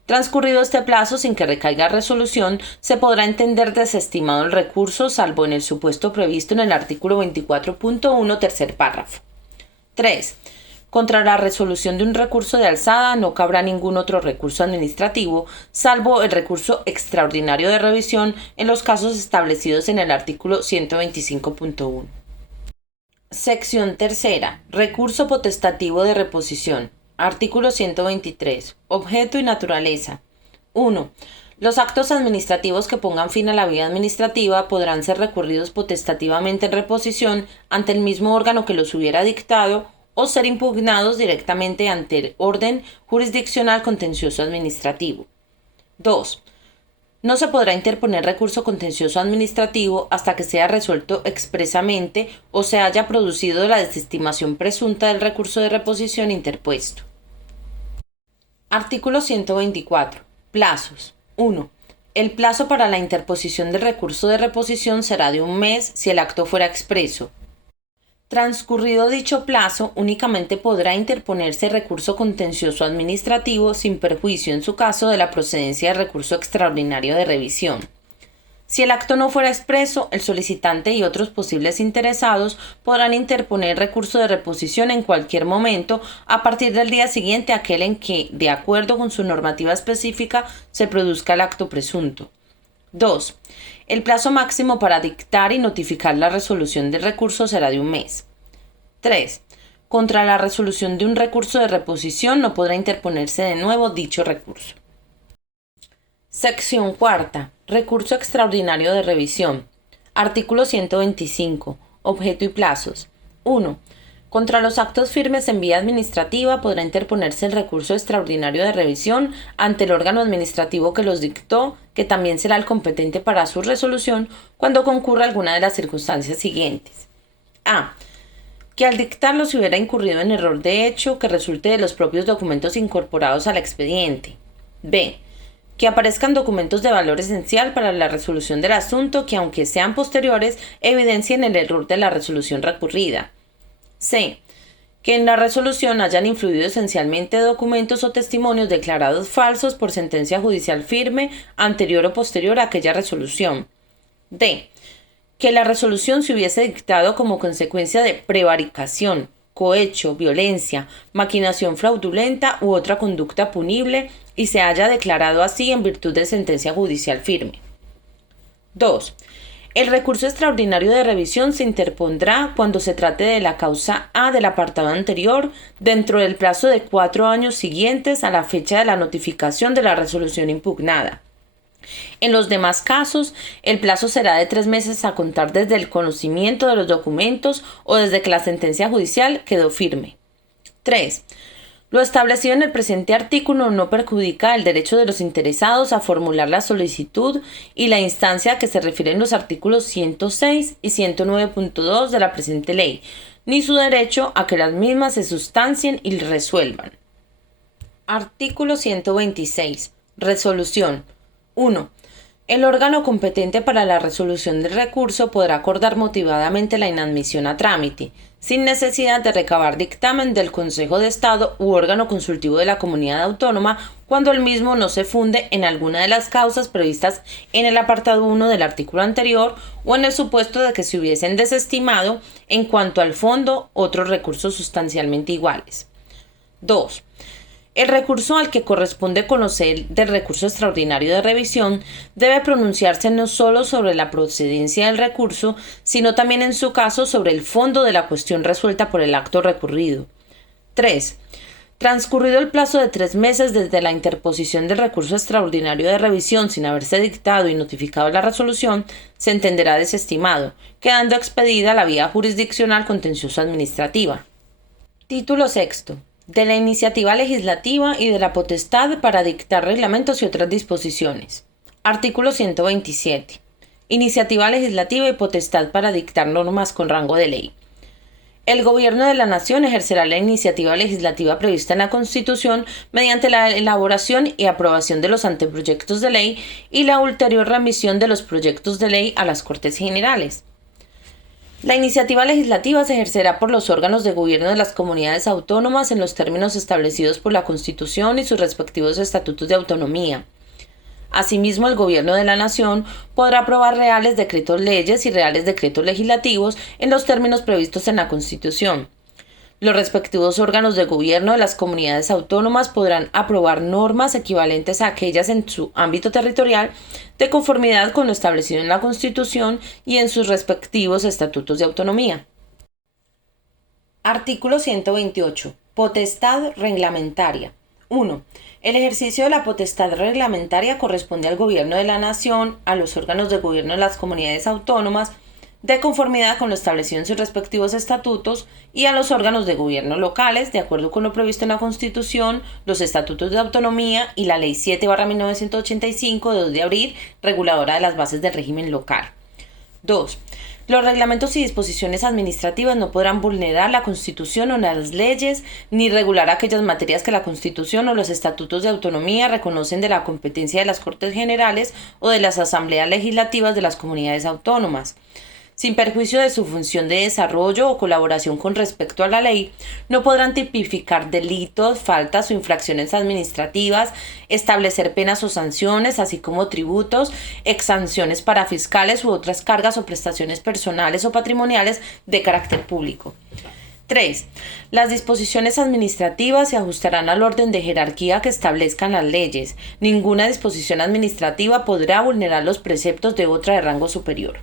Transcurrido este plazo sin que recaiga resolución, se podrá entender desestimado el recurso, salvo en el supuesto previsto en el artículo 24.1, tercer párrafo. 3. Contra la resolución de un recurso de alzada no cabrá ningún otro recurso administrativo, salvo el recurso extraordinario de revisión en los casos establecidos en el artículo 125.1. Sección tercera. Recurso potestativo de reposición. Artículo 123. Objeto y naturaleza. 1. Los actos administrativos que pongan fin a la vía administrativa podrán ser recurridos potestativamente en reposición ante el mismo órgano que los hubiera dictado o ser impugnados directamente ante el orden jurisdiccional contencioso administrativo. 2. No se podrá interponer recurso contencioso administrativo hasta que sea resuelto expresamente o se haya producido la desestimación presunta del recurso de reposición interpuesto. Artículo 124. Plazos. 1. El plazo para la interposición del recurso de reposición será de un mes si el acto fuera expreso. Transcurrido dicho plazo, únicamente podrá interponerse recurso contencioso administrativo sin perjuicio, en su caso, de la procedencia de recurso extraordinario de revisión. Si el acto no fuera expreso, el solicitante y otros posibles interesados podrán interponer recurso de reposición en cualquier momento a partir del día siguiente a aquel en que, de acuerdo con su normativa específica, se produzca el acto presunto. 2. El plazo máximo para dictar y notificar la resolución del recurso será de un mes. 3. Contra la resolución de un recurso de reposición no podrá interponerse de nuevo dicho recurso. Sección cuarta. Recurso extraordinario de revisión. Artículo 125. Objeto y plazos. 1. Contra los actos firmes en vía administrativa podrá interponerse el recurso extraordinario de revisión ante el órgano administrativo que los dictó, que también será el competente para su resolución cuando concurra alguna de las circunstancias siguientes. A. Que al dictarlo se hubiera incurrido en error de hecho que resulte de los propios documentos incorporados al expediente. B. Que aparezcan documentos de valor esencial para la resolución del asunto que, aunque sean posteriores, evidencien el error de la resolución recurrida. C. Que en la resolución hayan influido esencialmente documentos o testimonios declarados falsos por sentencia judicial firme anterior o posterior a aquella resolución. D. Que la resolución se hubiese dictado como consecuencia de prevaricación, cohecho, violencia, maquinación fraudulenta u otra conducta punible y se haya declarado así en virtud de sentencia judicial firme. 2. El recurso extraordinario de revisión se interpondrá cuando se trate de la causa A del apartado anterior dentro del plazo de 4 años siguientes a la fecha de la notificación de la resolución impugnada. En los demás casos, el plazo será de 3 meses a contar desde el conocimiento de los documentos o desde que la sentencia judicial quedó firme. 3. Lo establecido en el presente artículo no perjudica el derecho de los interesados a formular la solicitud y la instancia a que se refieren los artículos 106 y 109.2 de la presente ley, ni su derecho a que las mismas se sustancien y resuelvan. Artículo 126. Resolución. 1. El órgano competente para la resolución del recurso podrá acordar motivadamente la inadmisión a trámite, sin necesidad de recabar dictamen del Consejo de Estado u órgano consultivo de la comunidad autónoma cuando el mismo no se funde en alguna de las causas previstas en el apartado 1 del artículo anterior o en el supuesto de que se hubiesen desestimado en cuanto al fondo otros recursos sustancialmente iguales. 2. El recurso al que corresponde conocer del recurso extraordinario de revisión debe pronunciarse no solo sobre la procedencia del recurso, sino también en su caso sobre el fondo de la cuestión resuelta por el acto recurrido. 3. Transcurrido el plazo de 3 meses desde la interposición del recurso extraordinario de revisión sin haberse dictado y notificado la resolución, se entenderá desestimado, quedando expedida la vía jurisdiccional contencioso administrativa. Título sexto. De la iniciativa legislativa y de la potestad para dictar reglamentos y otras disposiciones. Artículo 127. Iniciativa legislativa y potestad para dictar normas con rango de ley. El Gobierno de la Nación ejercerá la iniciativa legislativa prevista en la Constitución mediante la elaboración y aprobación de los anteproyectos de ley y la ulterior remisión de los proyectos de ley a las Cortes Generales. La iniciativa legislativa se ejercerá por los órganos de gobierno de las comunidades autónomas en los términos establecidos por la Constitución y sus respectivos estatutos de autonomía. Asimismo, el Gobierno de la Nación podrá aprobar reales decretos leyes y reales decretos legislativos en los términos previstos en la Constitución. Los respectivos órganos de gobierno de las comunidades autónomas podrán aprobar normas equivalentes a aquellas en su ámbito territorial de conformidad con lo establecido en la Constitución y en sus respectivos estatutos de autonomía. Artículo 128. Potestad reglamentaria. 1. El ejercicio de la potestad reglamentaria corresponde al Gobierno de la Nación, a los órganos de gobierno de las comunidades autónomas, de conformidad con lo establecido en sus respectivos estatutos, y a los órganos de gobierno locales, de acuerdo con lo previsto en la Constitución, los estatutos de autonomía y la Ley 7/1985 de 2 de abril, reguladora de las bases del régimen local. 2. Los reglamentos y disposiciones administrativas no podrán vulnerar la Constitución o las leyes, ni regular aquellas materias que la Constitución o los estatutos de autonomía reconocen de la competencia de las Cortes Generales o de las asambleas legislativas de las comunidades autónomas. Sin perjuicio de su función de desarrollo o colaboración con respecto a la ley, no podrán tipificar delitos, faltas o infracciones administrativas, establecer penas o sanciones, así como tributos, exenciones para fiscales u otras cargas o prestaciones personales o patrimoniales de carácter público. 3. Las disposiciones administrativas se ajustarán al orden de jerarquía que establezcan las leyes. Ninguna disposición administrativa podrá vulnerar los preceptos de otra de rango superior.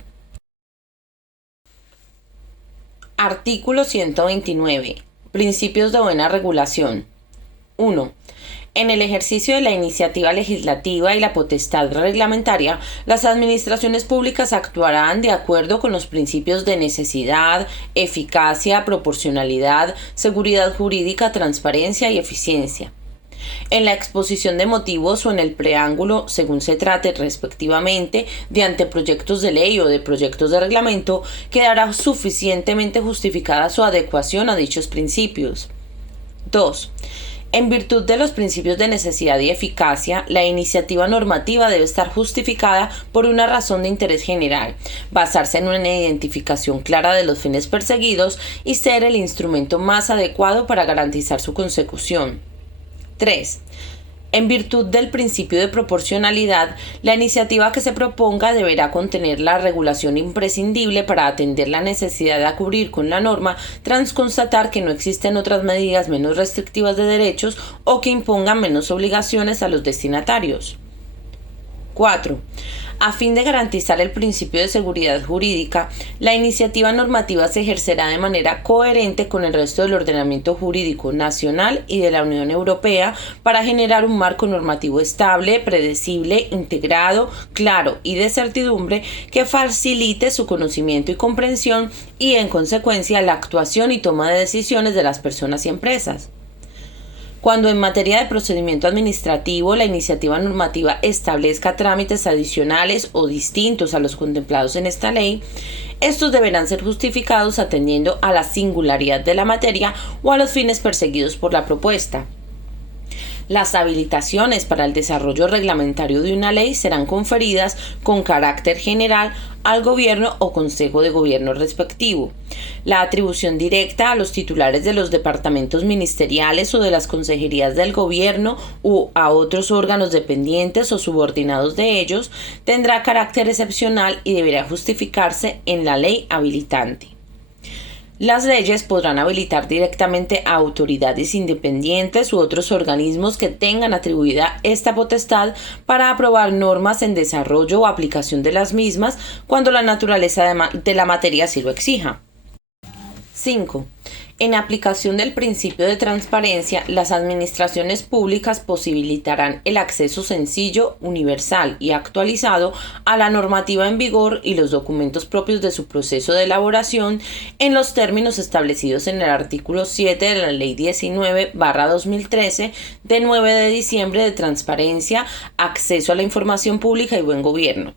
Artículo 129. Principios de buena regulación. 1. En el ejercicio de la iniciativa legislativa y la potestad reglamentaria, las administraciones públicas actuarán de acuerdo con los principios de necesidad, eficacia, proporcionalidad, seguridad jurídica, transparencia y eficiencia. En la exposición de motivos o en el preámbulo, según se trate respectivamente, de anteproyectos de ley o de proyectos de reglamento, quedará suficientemente justificada su adecuación a dichos principios. 2. En virtud de los principios de necesidad y eficacia, la iniciativa normativa debe estar justificada por una razón de interés general, basarse en una identificación clara de los fines perseguidos y ser el instrumento más adecuado para garantizar su consecución. 3. En virtud del principio de proporcionalidad, la iniciativa que se proponga deberá contener la regulación imprescindible para atender la necesidad de acudir con la norma tras constatar que no existen otras medidas menos restrictivas de derechos o que impongan menos obligaciones a los destinatarios. 4. A fin de garantizar el principio de seguridad jurídica, la iniciativa normativa se ejercerá de manera coherente con el resto del ordenamiento jurídico nacional y de la Unión Europea para generar un marco normativo estable, predecible, integrado, claro y de certidumbre que facilite su conocimiento y comprensión y, en consecuencia, la actuación y toma de decisiones de las personas y empresas. Cuando en materia de procedimiento administrativo la iniciativa normativa establezca trámites adicionales o distintos a los contemplados en esta ley, estos deberán ser justificados atendiendo a la singularidad de la materia o a los fines perseguidos por la propuesta. Las habilitaciones para el desarrollo reglamentario de una ley serán conferidas con carácter general al gobierno o consejo de gobierno respectivo. La atribución directa a los titulares de los departamentos ministeriales o de las consejerías del gobierno u a otros órganos dependientes o subordinados de ellos tendrá carácter excepcional y deberá justificarse en la ley habilitante. Las leyes podrán habilitar directamente a autoridades independientes u otros organismos que tengan atribuida esta potestad para aprobar normas en desarrollo o aplicación de las mismas cuando la naturaleza de la materia así lo exija. 5. En aplicación del principio de transparencia, las administraciones públicas posibilitarán el acceso sencillo, universal y actualizado a la normativa en vigor y los documentos propios de su proceso de elaboración en los términos establecidos en el artículo 7 de la Ley 19/2013 de 9 de diciembre de Transparencia, Acceso a la Información Pública y Buen Gobierno.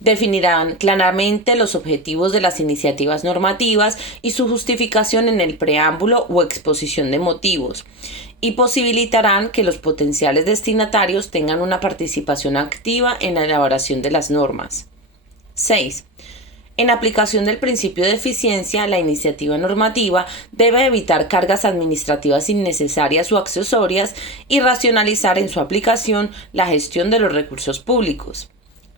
Definirán claramente los objetivos de las iniciativas normativas y su justificación en el preámbulo o exposición de motivos, y posibilitarán que los potenciales destinatarios tengan una participación activa en la elaboración de las normas. 6. En aplicación del principio de eficiencia, la iniciativa normativa debe evitar cargas administrativas innecesarias o accesorias y racionalizar en su aplicación la gestión de los recursos públicos.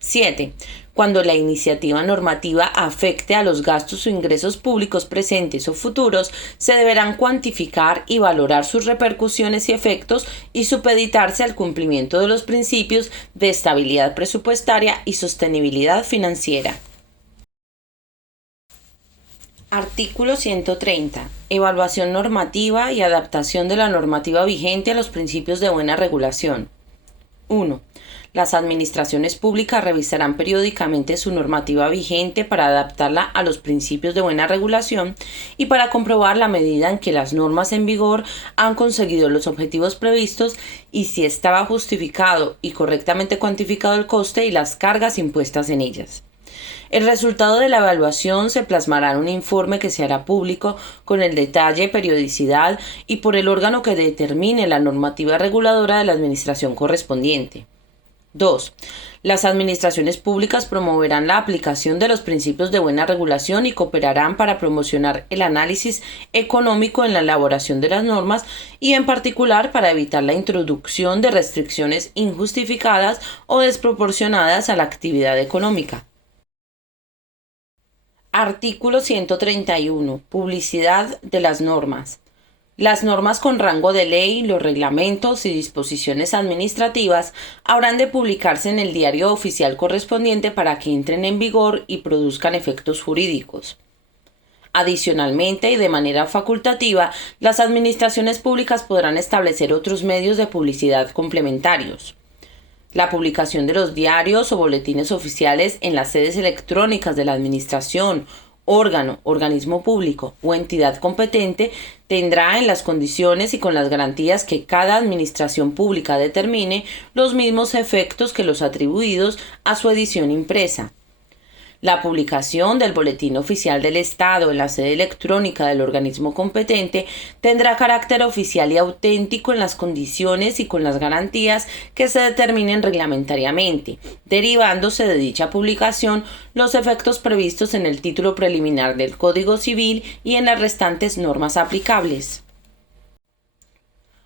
7. Cuando la iniciativa normativa afecte a los gastos o ingresos públicos presentes o futuros, se deberán cuantificar y valorar sus repercusiones y efectos y supeditarse al cumplimiento de los principios de estabilidad presupuestaria y sostenibilidad financiera. Artículo 130. Evaluación normativa y adaptación de la normativa vigente a los principios de buena regulación. 1. Las administraciones públicas revisarán periódicamente su normativa vigente para adaptarla a los principios de buena regulación y para comprobar la medida en que las normas en vigor han conseguido los objetivos previstos y si estaba justificado y correctamente cuantificado el coste y las cargas impuestas en ellas. El resultado de la evaluación se plasmará en un informe que se hará público con el detalle, periodicidad y por el órgano que determine la normativa reguladora de la administración correspondiente. 2. Las administraciones públicas promoverán la aplicación de los principios de buena regulación y cooperarán para promocionar el análisis económico en la elaboración de las normas y en particular para evitar la introducción de restricciones injustificadas o desproporcionadas a la actividad económica. Artículo 131. Publicidad de las normas. Las normas con rango de ley, los reglamentos y disposiciones administrativas habrán de publicarse en el diario oficial correspondiente para que entren en vigor y produzcan efectos jurídicos. Adicionalmente y de manera facultativa, las administraciones públicas podrán establecer otros medios de publicidad complementarios. La publicación de los diarios o boletines oficiales en las sedes electrónicas de la administración, órgano, organismo público o entidad competente tendrá en las condiciones y con las garantías que cada administración pública determine los mismos efectos que los atribuidos a su edición impresa. La publicación del Boletín Oficial del Estado en la sede electrónica del organismo competente tendrá carácter oficial y auténtico en las condiciones y con las garantías que se determinen reglamentariamente, derivándose de dicha publicación los efectos previstos en el título preliminar del Código Civil y en las restantes normas aplicables.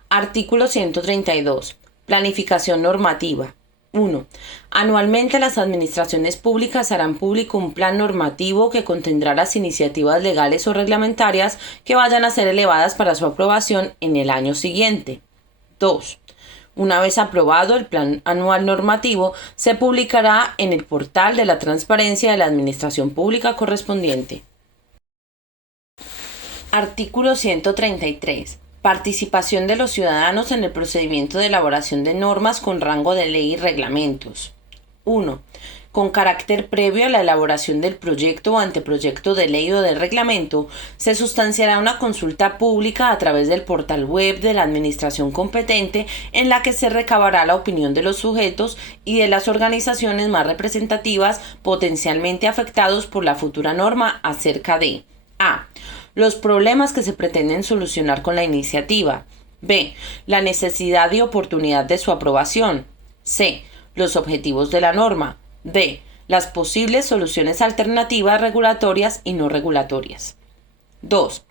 Artículo 132. Planificación normativa. 1. Anualmente las administraciones públicas harán público un plan normativo que contendrá las iniciativas legales o reglamentarias que vayan a ser elevadas para su aprobación en el año siguiente. 2. Una vez aprobado el plan anual normativo, se publicará en el portal de la transparencia de la administración pública correspondiente. Artículo 133. Participación de los ciudadanos en el procedimiento de elaboración de normas con rango de ley y reglamentos. 1. Con carácter previo a la elaboración del proyecto o anteproyecto de ley o de reglamento, se sustanciará una consulta pública a través del portal web de la administración competente en la que se recabará la opinión de los sujetos y de las organizaciones más representativas potencialmente afectados por la futura norma acerca de a. Los problemas que se pretenden solucionar con la iniciativa. B. La necesidad y oportunidad de su aprobación. C. Los objetivos de la norma. D. Las posibles soluciones alternativas regulatorias y no regulatorias. 2.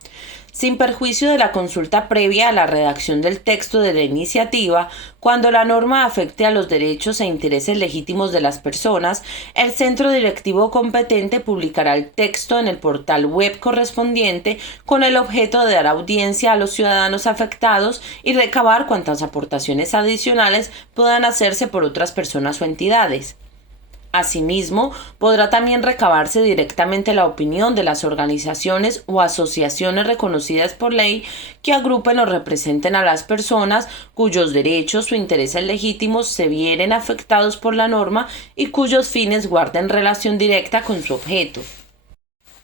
Sin perjuicio de la consulta previa a la redacción del texto de la iniciativa, cuando la norma afecte a los derechos e intereses legítimos de las personas, el centro directivo competente publicará el texto en el portal web correspondiente con el objeto de dar audiencia a los ciudadanos afectados y recabar cuantas aportaciones adicionales puedan hacerse por otras personas o entidades. Asimismo, podrá también recabarse directamente la opinión de las organizaciones o asociaciones reconocidas por ley que agrupen o representen a las personas cuyos derechos o intereses legítimos se vieren afectados por la norma y cuyos fines guarden relación directa con su objeto.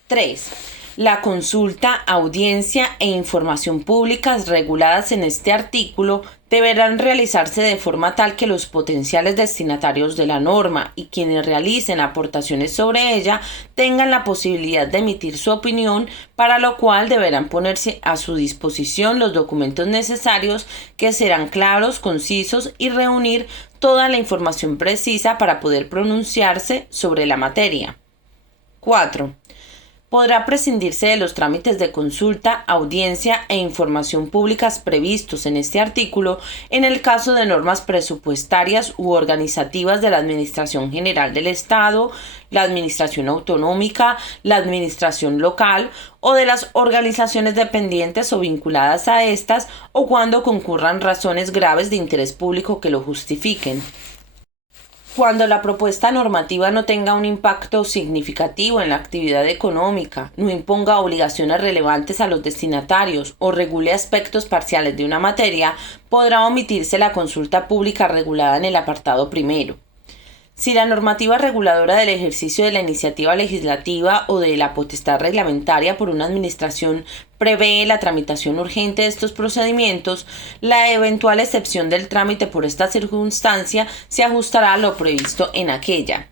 3. La consulta, audiencia e información públicas reguladas en este artículo deberán realizarse de forma tal que los potenciales destinatarios de la norma y quienes realicen aportaciones sobre ella tengan la posibilidad de emitir su opinión, para lo cual deberán ponerse a su disposición los documentos necesarios que serán claros, concisos y reunir toda la información precisa para poder pronunciarse sobre la materia. 4. Podrá prescindirse de los trámites de consulta, audiencia e información públicas previstos en este artículo en el caso de normas presupuestarias u organizativas de la Administración General del Estado, la Administración Autonómica, la Administración Local o de las organizaciones dependientes o vinculadas a estas, o cuando concurran razones graves de interés público que lo justifiquen. Cuando la propuesta normativa no tenga un impacto significativo en la actividad económica, no imponga obligaciones relevantes a los destinatarios o regule aspectos parciales de una materia, podrá omitirse la consulta pública regulada en el apartado primero. Si la normativa reguladora del ejercicio de la iniciativa legislativa o de la potestad reglamentaria por una administración prevé la tramitación urgente de estos procedimientos, la eventual excepción del trámite por esta circunstancia se ajustará a lo previsto en aquella.